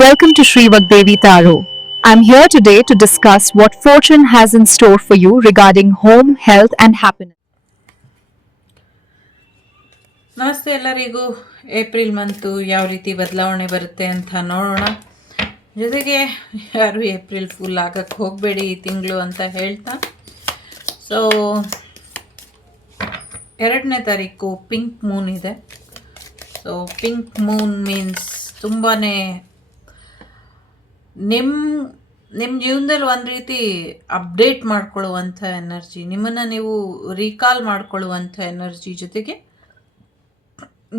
Welcome to Sri Vagdevi Taro. I'm here today to discuss what fortune has in store for you regarding home, health, and happiness. ನಮಸ್ತೆ ಎಲ್ಲರಿಗೂ. April month ಯಾವ ರೀತಿ ಬದಲಾವಣೆ ಬರುತ್ತೆ ಅಂತ ನೋಡೋಣ. ಜೊತೆಗೆ ಯಾರು ಏಪ್ರಿಲ್ ಫುಲ್ ಆಗಕ್ಕೆ ಹೋಗಬೇಡಿ ಈ ತಿಂಗಳು ಅಂತ ಹೇಳ್ತಾ, ಸೊ 2ನೇ ತಾರೀಕು ಪಿಂಕ್ ಮೂನ್ ಇದೆ. ಸೊ ಪಿಂಕ್ ಮೂನ್ ಮೀನ್ಸ್ ತುಂಬಾ ನಿಮ್ಮ ಜೀವನದಲ್ಲಿ ಒಂದು ರೀತಿ ಅಪ್ಡೇಟ್ ಮಾಡ್ಕೊಳ್ಳುವಂಥ ಎನರ್ಜಿ, ನಿಮ್ಮನ್ನು ನೀವು ರೀಕಾಲ್ ಮಾಡ್ಕೊಳ್ಳುವಂಥ ಎನರ್ಜಿ, ಜೊತೆಗೆ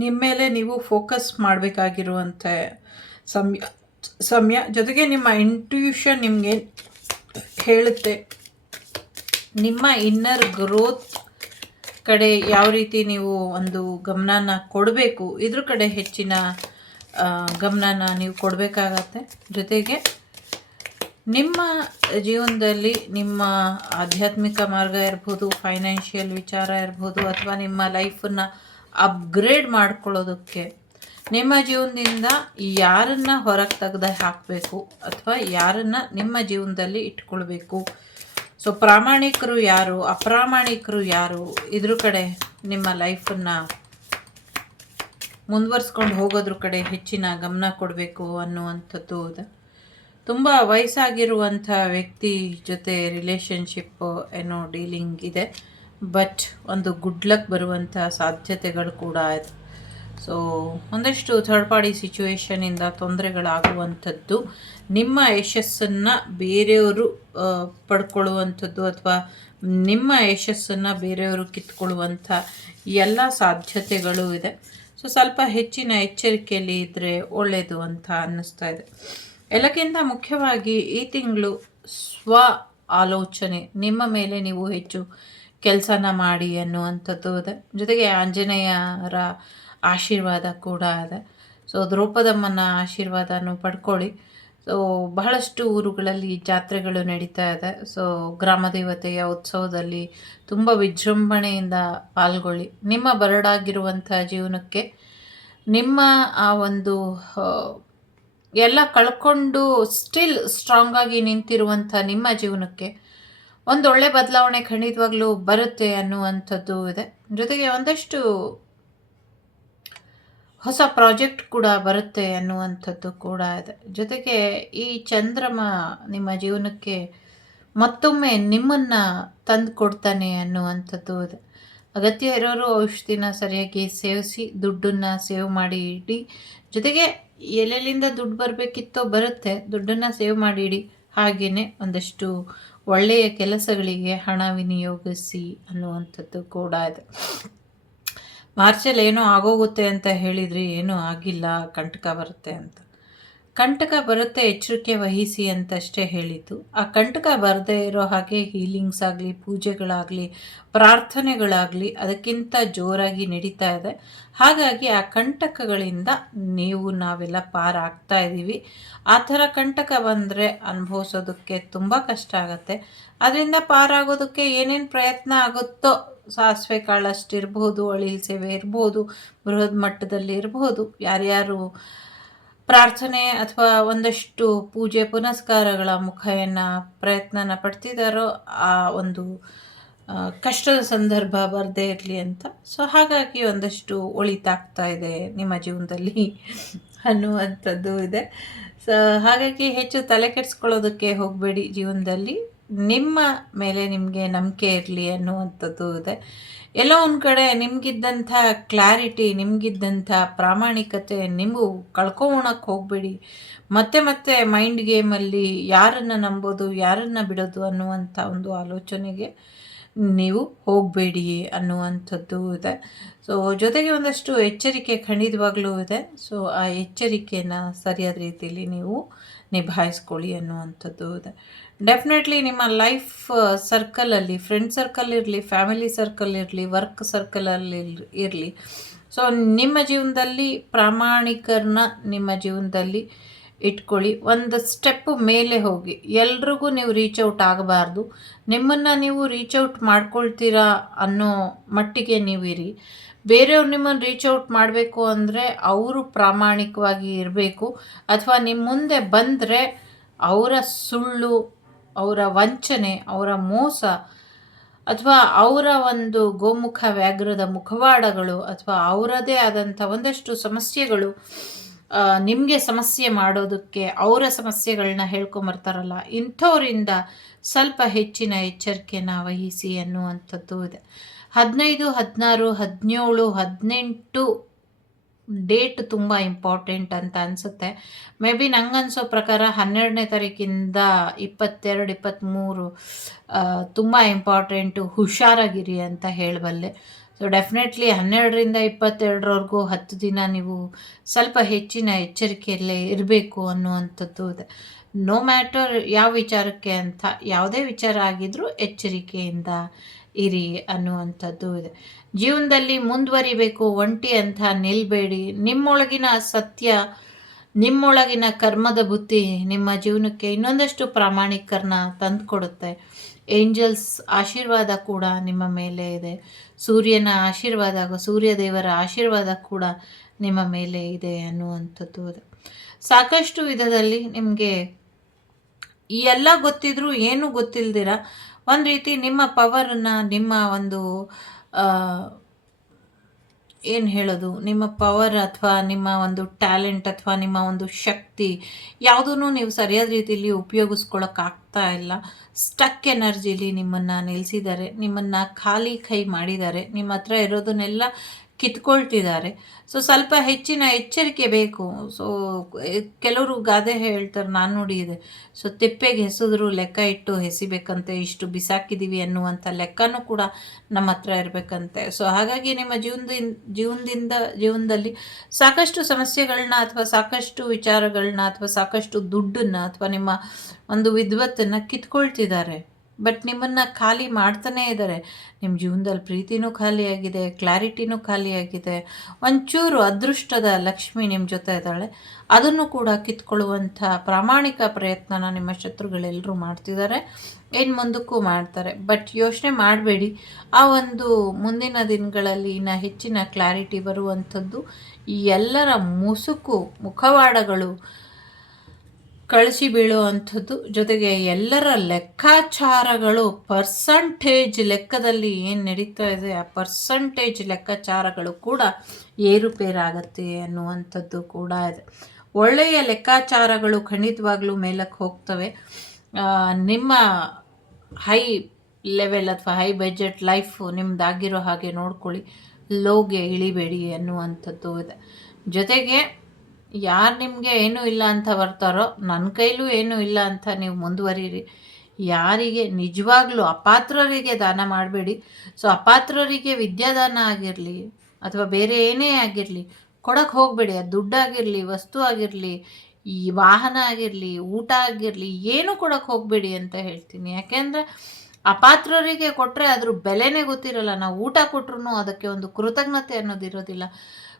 ನಿಮ್ಮ ಮೇಲೆ ನೀವು ಫೋಕಸ್ ಮಾಡಬೇಕಾಗಿರುವಂಥ ಸಮಯ ಜೊತೆಗೆ ನಿಮ್ಮ ಇಂಟ್ಯೂಷನ್ ನಿಮಗೆ ಹೇಳುತ್ತೆ ನಿಮ್ಮ ಇನ್ನರ್ ಗ್ರೋತ್ ಕಡೆ ಯಾವ ರೀತಿ ನೀವು ಒಂದು ಗಮನನ ಕೊಡಬೇಕು, ಇದ್ರ ಕಡೆ ಹೆಚ್ಚಿನ ಗಮನನ ನೀವು ಕೊಡಬೇಕಾಗತ್ತೆ. ಜೊತೆಗೆ ನಿಮ್ಮ ಜೀವನದಲ್ಲಿ ನಿಮ್ಮ ಆಧ್ಯಾತ್ಮಿಕ ಮಾರ್ಗ ಇರ್ಬೋದು, ಫೈನಾನ್ಷಿಯಲ್ ವಿಚಾರ ಇರ್ಬೋದು, ಅಥವಾ ನಿಮ್ಮ ಲೈಫನ್ನು ಅಪ್ಗ್ರೇಡ್ ಮಾಡ್ಕೊಳ್ಳೋದಕ್ಕೆ ನಿಮ್ಮ ಜೀವನದಿಂದ ಯಾರನ್ನು ಹೊರಗೆ ತೆಗೆದು ಹಾಕಬೇಕು ಅಥವಾ ಯಾರನ್ನು ನಿಮ್ಮ ಜೀವನದಲ್ಲಿ ಇಟ್ಕೊಳ್ಬೇಕು, ಸೊ ಪ್ರಾಮಾಣಿಕರು ಯಾರು, ಅಪ್ರಾಮಾಣಿಕರು ಯಾರು, ಇದ್ರ ಕಡೆ ನಿಮ್ಮ ಲೈಫನ್ನು ಮುಂದುವರ್ಸ್ಕೊಂಡು ಹೋಗೋದ್ರ ಕಡೆ ಹೆಚ್ಚಿನ ಗಮನ ಕೊಡಬೇಕು ಅನ್ನುವಂಥದ್ದು ಇದೆ. ತುಂಬ ವಯಸ್ಸಾಗಿರುವಂಥ ವ್ಯಕ್ತಿ ಜೊತೆ ರಿಲೇಷನ್ಶಿಪ್ ಏನೋ ಡೀಲಿಂಗ್ ಇದೆ, ಬಟ್ ಒಂದು ಗುಡ್ ಲಕ್ ಬರುವಂಥ ಸಾಧ್ಯತೆಗಳು ಕೂಡ ಇದೆ. ಸೊ ಒಂದಷ್ಟು ಥರ್ಡ್ ಪಾರ್ಟಿ ಸಿಚುವೇಶನಿಂದ ತೊಂದರೆಗಳಾಗುವಂಥದ್ದು, ನಿಮ್ಮ ಯಶಸ್ಸನ್ನು ಬೇರೆಯವರು ಪಡ್ಕೊಳ್ಳುವಂಥದ್ದು ಅಥವಾ ನಿಮ್ಮ ಯಶಸ್ಸನ್ನು ಬೇರೆಯವರು ಕಿತ್ಕೊಳ್ಳುವಂಥ ಎಲ್ಲ ಸಾಧ್ಯತೆಗಳು ಇದೆ. ಸೊ ಸ್ವಲ್ಪ ಹೆಚ್ಚಿನ ಎಚ್ಚರಿಕೆಯಲ್ಲಿ ಇದ್ದರೆ ಒಳ್ಳೆಯದು ಅಂತ ಅನ್ನಿಸ್ತಾ ಇದೆ. ಎಲ್ಲಕ್ಕಿಂತ ಮುಖ್ಯವಾಗಿ ಈ ತಿಂಗಳು ಸ್ವ ಆಲೋಚನೆ, ನಿಮ್ಮ ಮೇಲೆ ನೀವು ಹೆಚ್ಚು ಕೆಲಸನ ಮಾಡಿ ಅನ್ನುವಂಥದ್ದು ಇದೆ. ಜೊತೆಗೆ ಆಂಜನೇಯರ ಆಶೀರ್ವಾದ ಕೂಡ ಇದೆ. ಸೊ ದ್ರೌಪದಮ್ಮನ ಆಶೀರ್ವಾದನೂ ಪಡ್ಕೊಳ್ಳಿ. ಸೊ ಬಹಳಷ್ಟು ಊರುಗಳಲ್ಲಿ ಜಾತ್ರೆಗಳು ನಡೀತಾ ಇದೆ. ಸೊ ಗ್ರಾಮ ದೇವತೆಯ ಉತ್ಸವದಲ್ಲಿ ತುಂಬ ವಿಜೃಂಭಣೆಯಿಂದ ಪಾಲ್ಗೊಳ್ಳಿ. ನಿಮ್ಮ ಬರಡಾಗಿರುವಂಥ ಜೀವನಕ್ಕೆ, ನಿಮ್ಮ ಆ ಒಂದು ಎಲ್ಲ ಕಳ್ಕೊಂಡು ಸ್ಟಿಲ್ ಸ್ಟ್ರಾಂಗ್ ಆಗಿ ನಿಂತಿರುವಂಥ ನಿಮ್ಮ ಜೀವನಕ್ಕೆ ಒಂದೊಳ್ಳೆ ಬದಲಾವಣೆ ಖಂಡಿತವಾಗ್ಲೂ ಬರುತ್ತೆ ಅನ್ನುವಂಥದ್ದು ಇದೆ. ಜೊತೆಗೆ ಒಂದಷ್ಟು ಹೊಸ ಪ್ರಾಜೆಕ್ಟ್ ಕೂಡ ಬರುತ್ತೆ ಅನ್ನುವಂಥದ್ದು ಕೂಡ ಇದೆ. ಜೊತೆಗೆ ಈ ಚಂದ್ರಮ ನಿಮ್ಮ ಜೀವನಕ್ಕೆ ಮತ್ತೊಮ್ಮೆ ನಿಮ್ಮನ್ನು ತಂದು ಕೊಡ್ತಾನೆ ಅನ್ನುವಂಥದ್ದು ಇದೆ. ಅಗತ್ಯ ಇರೋರು ಔಷಧಿನ ಸರಿಯಾಗಿ ಸೇವಿಸಿ, ದುಡ್ಡನ್ನು ಸೇವ್ ಮಾಡಿ ಇಡಿ. ಜೊತೆಗೆ ಎಲ್ಲೆಲ್ಲಿಂದ ದುಡ್ಡು ಬರಬೇಕಿತ್ತೋ ಬರುತ್ತೆ, ದುಡ್ಡನ್ನು ಸೇವ್ ಮಾಡಿ ಇಡಿ. ಹಾಗೆಯೇ ಒಂದಷ್ಟು ಒಳ್ಳೆಯ ಕೆಲಸಗಳಿಗೆ ಹಣ ವಿನಿಯೋಗಿಸಿ ಅನ್ನುವಂಥದ್ದು ಕೂಡ ಇದೆ. ಮಾರ್ಚಲ್ಲಿ ಏನೋ ಆಗೋಗುತ್ತೆ ಅಂತ ಹೇಳಿದ್ರಿ, ಏನೂ ಆಗಿಲ್ಲ, ಕಂಟಕ ಬರುತ್ತೆ ಅಂತ. ಕಂಟಕ ಬರುತ್ತೆ, ಎಚ್ಚರಿಕೆ ವಹಿಸಿ ಅಂತಷ್ಟೇ ಹೇಳಿದ್ದು. ಆ ಕಂಟಕ ಬರದೇ ಇರೋ ಹಾಗೆ ಹೀಲಿಂಗ್ಸ್ ಆಗಲಿ, ಪೂಜೆಗಳಾಗಲಿ, ಪ್ರಾರ್ಥನೆಗಳಾಗಲಿ ಅದಕ್ಕಿಂತ ಜೋರಾಗಿ ನಡೀತಾ ಇದೆ. ಹಾಗಾಗಿ ಆ ಕಂಟಕಗಳಿಂದ ನಾವೆಲ್ಲ ಪಾರಾಗ್ತಾ ಇದ್ದೀವಿ. ಆ ಥರ ಕಂಟಕ ಬಂದರೆ ಅನುಭವಿಸೋದಕ್ಕೆ ತುಂಬ ಕಷ್ಟ ಆಗುತ್ತೆ. ಅದರಿಂದ ಪಾರಾಗೋದಕ್ಕೆ ಏನೇನು ಪ್ರಯತ್ನ ಆಗುತ್ತೋ, ಸಾಸಿವೆ ಕಾಳಷ್ಟು ಇರ್ಬೋದು, ಅಳಿಲ್ ಸೇವೆ ಇರ್ಬೋದು, ಬೃಹತ್ ಮಟ್ಟದಲ್ಲಿ ಇರ್ಬೋದು, ಯಾರ್ಯಾರು ಪ್ರಾರ್ಥನೆ ಅಥವಾ ಒಂದಷ್ಟು ಪೂಜೆ ಪುನಸ್ಕಾರಗಳ ಮುಖೇನ ಪ್ರಯತ್ನನ ಪಡ್ತಿದ್ದಾರೋ ಆ ಒಂದು ಕಷ್ಟದ ಸಂದರ್ಭ ಬರದೇ ಇರಲಿ ಅಂತ. ಸೊ ಹಾಗಾಗಿ ಒಂದಷ್ಟು ಒಳಿತಾಗ್ತಾ ಇದೆ ನಿಮ್ಮ ಜೀವನದಲ್ಲಿ ಅನ್ನುವಂಥದ್ದು ಇದೆ. ಸೊ ಹಾಗಾಗಿ ಹೆಚ್ಚು ತಲೆ ಕೆಡಿಸ್ಕೊಳ್ಳೋದಕ್ಕೆ ಹೋಗಬೇಡಿ. ಜೀವನದಲ್ಲಿ ನಿಮ್ಮ ಮೇಲೆ ನಿಮಗೆ ನಂಬಿಕೆ ಇರಲಿ ಅನ್ನುವಂಥದ್ದು ಇದೆ. ಎಲ್ಲೋ ಒಂದು ಕಡೆ ನಿಮಗಿದ್ದಂಥ ಕ್ಲಾರಿಟಿ, ನಿಮಗಿದ್ದಂಥ ಪ್ರಾಮಾಣಿಕತೆ ನೀವು ಕಳ್ಕೊಳ್ಳೋಕೆ ಹೋಗಬೇಡಿ. ಮತ್ತೆ ಮತ್ತೆ ಮೈಂಡ್ ಗೇಮಲ್ಲಿ ಯಾರನ್ನು ನಂಬೋದು, ಯಾರನ್ನು ಬಿಡೋದು ಅನ್ನುವಂಥ ಒಂದು ಆಲೋಚನೆಗೆ ನೀವು ಹೋಗಬೇಡಿ ಅನ್ನುವಂಥದ್ದು ಇದೆ. ಸೊ ಜೊತೆಗೆ ಒಂದಷ್ಟು ಎಚ್ಚರಿಕೆ ಖಂಡಿತವಾಗ್ಲೂ ಇದೆ. ಸೊ ಆ ಎಚ್ಚರಿಕೆನ ಸರಿಯಾದ ರೀತಿಯಲ್ಲಿ ನೀವು ನಿಭಾಯಿಸ್ಕೊಳ್ಳಿ ಅನ್ನುವಂಥದ್ದು ಇದೆ. ಡೆಫಿನೆಟ್ಲಿ ನಿಮ್ಮ ಲೈಫ್ ಸರ್ಕಲಲ್ಲಿ, ಫ್ರೆಂಡ್ ಸರ್ಕಲ್ ಇರಲಿ, ಫ್ಯಾಮಿಲಿ ಸರ್ಕಲ್ ಇರಲಿ, ವರ್ಕ್ ಸರ್ಕಲಲ್ಲಿ ಇರಲಿ, ಸೊ ನಿಮ್ಮ ಜೀವನದಲ್ಲಿ ಪ್ರಾಮಾಣಿಕರನ್ನ ನಿಮ್ಮ ಜೀವನದಲ್ಲಿ ಇಟ್ಕೊಳ್ಳಿ. ಒಂದು ಸ್ಟೆಪ್ ಮೇಲೆ ಹೋಗಿ. ಎಲ್ರಿಗೂ ನೀವು ರೀಚ್ ಔಟ್ ಆಗಬಾರ್ದು. ನಿಮ್ಮನ್ನು ನೀವು ರೀಚ್ ಔಟ್ ಮಾಡ್ಕೊಳ್ತೀರಾ ಅನ್ನೋ ಮಟ್ಟಿಗೆ ನೀವಿರಿ. ಬೇರೆಯವ್ರು ನಿಮ್ಮನ್ನು ರೀಚ್ ಔಟ್ ಮಾಡಬೇಕು ಅಂದರೆ ಅವರು ಪ್ರಾಮಾಣಿಕವಾಗಿ ಇರಬೇಕು, ಅಥವಾ ನಿಮ್ಮ ಮುಂದೆ ಬಂದರೆ ಅವರ ಸುಳ್ಳು, ಅವರ ವಂಚನೆ, ಅವರ ಮೋಸ, ಅಥವಾ ಅವರ ಒಂದು ಗೋಮುಖ ವ್ಯಾಘ್ರದ ಮುಖವಾಡಗಳು, ಅಥವಾ ಅವರದೇ ಆದಂಥ ಒಂದಷ್ಟು ಸಮಸ್ಯೆಗಳು ನಿಮಗೆ ಸಮಸ್ಯೆ ಮಾಡೋದಕ್ಕೆ ಅವರ ಸಮಸ್ಯೆಗಳನ್ನ ಹೇಳ್ಕೊಂಬರ್ತಾರಲ್ಲ, ಇಂಥವರಿಂದ ಸ್ವಲ್ಪ ಹೆಚ್ಚಿನ ಎಚ್ಚರಿಕೆನ ವಹಿಸಿ ಅನ್ನುವಂಥದ್ದು ಇದೆ. 15, 16, 17, 18 ಡೇಟ್ ತುಂಬ ಇಂಪಾರ್ಟೆಂಟ್ ಅಂತ ಅನಿಸುತ್ತೆ. ಮೇ ಬಿ ನಂಗನ್ಸೋ ಪ್ರಕಾರ 12ನೇ ತಾರೀಕಿಂದ 22, 23 ತುಂಬ ಇಂಪಾರ್ಟೆಂಟು, ಹುಷಾರಾಗಿರಿ ಅಂತ ಹೇಳಬಲ್ಲೆ. ಸೊ ಡೆಫಿನೆಟ್ಲಿ 12ರಿಂದ 22ರವರೆಗೂ 10 ದಿನ ನೀವು ಸ್ವಲ್ಪ ಹೆಚ್ಚಿನ ಎಚ್ಚರಿಕೆಯಲ್ಲೇ ಇರಬೇಕು ಅನ್ನುವಂಥದ್ದು ಇದೆ. ನೋ ಮ್ಯಾಟರ್ ಯಾವ ವಿಚಾರಕ್ಕೆ ಅಂತ, ಯಾವುದೇ ವಿಚಾರ ಆಗಿದ್ರೂ ಎಚ್ಚರಿಕೆಯಿಂದ ಇರಿ ಅನ್ನುವಂಥದ್ದು ಇದೆ. ಜೀವನದಲ್ಲಿ ಮುಂದುವರಿಬೇಕು, ಒಂಟಿ ಅಂತ ನಿಲ್ಲಬೇಡಿ. ನಿಮ್ಮೊಳಗಿನ ಸತ್ಯ, ನಿಮ್ಮೊಳಗಿನ ಕರ್ಮದ ಬುದ್ಧಿ ನಿಮ್ಮ ಜೀವನಕ್ಕೆ ಇನ್ನೊಂದಷ್ಟು ಪ್ರಾಮಾಣಿಕರನ್ನ ತಂದುಕೊಡುತ್ತೆ. ಏಂಜಲ್ಸ್ ಆಶೀರ್ವಾದ ಕೂಡ ನಿಮ್ಮ ಮೇಲೆ ಇದೆ. ಸೂರ್ಯನ ಆಶೀರ್ವಾದ, ಸೂರ್ಯದೇವರ ಆಶೀರ್ವಾದ ಕೂಡ ನಿಮ್ಮ ಮೇಲೆ ಇದೆ ಅನ್ನುವಂಥದ್ದು ಇದೆ. ಸಾಕಷ್ಟು ವಿಧದಲ್ಲಿ ನಿಮಗೆ ಈ ಎಲ್ಲ ಗೊತ್ತಿದ್ರೂ ಏನು ಗೊತ್ತಿಲ್ದಿರ ಒಂದು ರೀತಿ ನಿಮ್ಮ ಪವರನ್ನು, ನಿಮ್ಮ ಒಂದು ಏನು ಹೇಳೋದು, ನಿಮ್ಮ ಪವರ್ ಅಥವಾ ನಿಮ್ಮ ಒಂದು ಟ್ಯಾಲೆಂಟ್ ಅಥವಾ ನಿಮ್ಮ ಒಂದು ಶಕ್ತಿ ಯಾವುದೂ ನೀವು ಸರಿಯಾದ ರೀತಿಯಲ್ಲಿ ಉಪಯೋಗಿಸ್ಕೊಳ್ಳೋಕ್ಕಾಗ್ತಾ ಇಲ್ಲ. ಸ್ಟಕ್ ಎನರ್ಜಿಲಿ ನಿಮ್ಮನ್ನು ನಿಲ್ಲಿಸಿದ್ದಾರೆ, ನಿಮ್ಮನ್ನು ಖಾಲಿ ಕೈ ಮಾಡಿದ್ದಾರೆ, ನಿಮ್ಮ ಹತ್ರ ಇರೋದನ್ನೆಲ್ಲ ಕಿತ್ಕೊಳ್ತಿದ್ದಾರೆ. ಸೊ ಸ್ವಲ್ಪ ಹೆಚ್ಚಿನ ಎಚ್ಚರಿಕೆ ಬೇಕು. ಸೊ ಕೆಲವರು ಗಾದೆ ಹೇಳ್ತಾರೆ, ನಾನು ನೋಡಿದೆ. ಸೊ ತಿಪ್ಪೆಗೆ ಎಸೆದ್ರು ಲೆಕ್ಕ ಇಟ್ಟು ಎಸಿಬೇಕಂತೆ, ಇಷ್ಟು ಬಿಸಾಕಿದ್ದೀವಿ ಅನ್ನುವಂಥ ಲೆಕ್ಕನೂ ಕೂಡ ನಮ್ಮ ಹತ್ರ ಇರಬೇಕಂತೆ. ಸೊ ಹಾಗಾಗಿ ನಿಮ್ಮ ಜೀವನದಲ್ಲಿ ಸಾಕಷ್ಟು ಸಮಸ್ಯೆಗಳನ್ನ, ಅಥವಾ ಸಾಕಷ್ಟು ವಿಚಾರಗಳನ್ನ, ಅಥವಾ ಸಾಕಷ್ಟು ದುಡ್ಡನ್ನು, ಅಥವಾ ನಿಮ್ಮ ಒಂದು ವಿದ್ವತ್ತನ್ನು ಕಿತ್ಕೊಳ್ತಿದ್ದಾರೆ. ಬಟ್ ನಿಮ್ಮನ್ನು ಖಾಲಿ ಮಾಡ್ತಾನೇ ಇದ್ದಾರೆ. ನಿಮ್ಮ ಜೀವನದಲ್ಲಿ ಪ್ರೀತಿನೂ ಖಾಲಿಯಾಗಿದೆ, ಕ್ಲಾರಿಟಿನೂ ಖಾಲಿಯಾಗಿದೆ. ಒಂಚೂರು ಅದೃಷ್ಟದ ಲಕ್ಷ್ಮಿ ನಿಮ್ಮ ಜೊತೆ ಇದ್ದಾಳೆ, ಅದನ್ನು ಕೂಡ ಕಿತ್ಕೊಳ್ಳುವಂಥ ಪ್ರಾಮಾಣಿಕ ಪ್ರಯತ್ನನ ನಿಮ್ಮ ಶತ್ರುಗಳೆಲ್ಲರೂ ಮಾಡ್ತಿದ್ದಾರೆ, ಇನ್ನು ಮುಂದಕ್ಕೂ ಮಾಡ್ತಾರೆ. ಬಟ್ ಯೋಚನೆ ಮಾಡಬೇಡಿ, ಆ ಒಂದು ಮುಂದಿನ ದಿನಗಳಲ್ಲಿ ಇನ್ನು ಹೆಚ್ಚಿನ ಕ್ಲಾರಿಟಿ ಬರುವಂಥದ್ದು. ಈ ಎಲ್ಲರ ಮುಖವಾಡಗಳು ಕಳಿಸಿ ಬೀಳುವಂಥದ್ದು, ಜೊತೆಗೆ ಎಲ್ಲರ ಲೆಕ್ಕಾಚಾರಗಳು ಪರ್ಸಂಟೇಜ್ ಲೆಕ್ಕದಲ್ಲಿ ಏನು ನಡೀತಾ ಇದೆ, ಆ ಪರ್ಸಂಟೇಜ್ ಲೆಕ್ಕಾಚಾರಗಳು ಕೂಡ ಏರುಪೇರಾಗತ್ತೆ ಅನ್ನುವಂಥದ್ದು ಕೂಡ ಇದೆ. ಒಳ್ಳೆಯ ಲೆಕ್ಕಾಚಾರಗಳು ಖಂಡಿತವಾಗ್ಲೂ ಮೇಲಕ್ಕೆ ಹೋಗ್ತವೆ. ನಿಮ್ಮ ಹೈ ಲೆವೆಲ್ ಅಥವಾ ಹೈ ಬಜೆಟ್ ಲೈಫು ನಿಮ್ಮದಾಗಿರೋ ಹಾಗೆ ನೋಡ್ಕೊಳ್ಳಿ, ಲೋಗೆ ಇಳಿಬೇಡಿ ಅನ್ನುವಂಥದ್ದು ಇದೆ. ಜೊತೆಗೆ ಯಾರು ನಿಮಗೆ ಏನೂ ಇಲ್ಲ ಅಂತ ಬರ್ತಾರೋ, ನನ್ನ ಕೈಲೂ ಏನೂ ಇಲ್ಲ ಅಂತ ನೀವು ಮುಂದುವರಿಯಿರಿ. ಯಾರಿಗೆ ನಿಜವಾಗ್ಲೂ ಅಪಾತ್ರರಿಗೆ ದಾನ ಮಾಡಬೇಡಿ. ಸೊ ಅಪಾತ್ರರಿಗೆ ವಿದ್ಯಾದಾನ ಆಗಿರಲಿ ಅಥವಾ ಬೇರೆ ಏನೇ ಆಗಿರಲಿ ಕೊಡಕ್ಕೆ ಹೋಗಬೇಡಿ. ಅದು ದುಡ್ಡಾಗಿರಲಿ, ವಸ್ತು ಆಗಿರಲಿ, ಈ ವಾಹನ ಆಗಿರಲಿ, ಊಟ ಆಗಿರಲಿ, ಏನೂ ಕೊಡಕ್ಕೆ ಹೋಗಬೇಡಿ ಅಂತ ಹೇಳ್ತೀನಿ. ಯಾಕೆಂದರೆ ಅಪಾತ್ರರಿಗೆ ಕೊಟ್ಟರೆ ಅದ್ರ ಬೆಲೆನೇ ಗೊತ್ತಿರಲ್ಲ. ನಾವು ಊಟ ಕೊಟ್ರೂ ಅದಕ್ಕೆ ಒಂದು ಕೃತಜ್ಞತೆ ಅನ್ನೋದಿರೋದಿಲ್ಲ.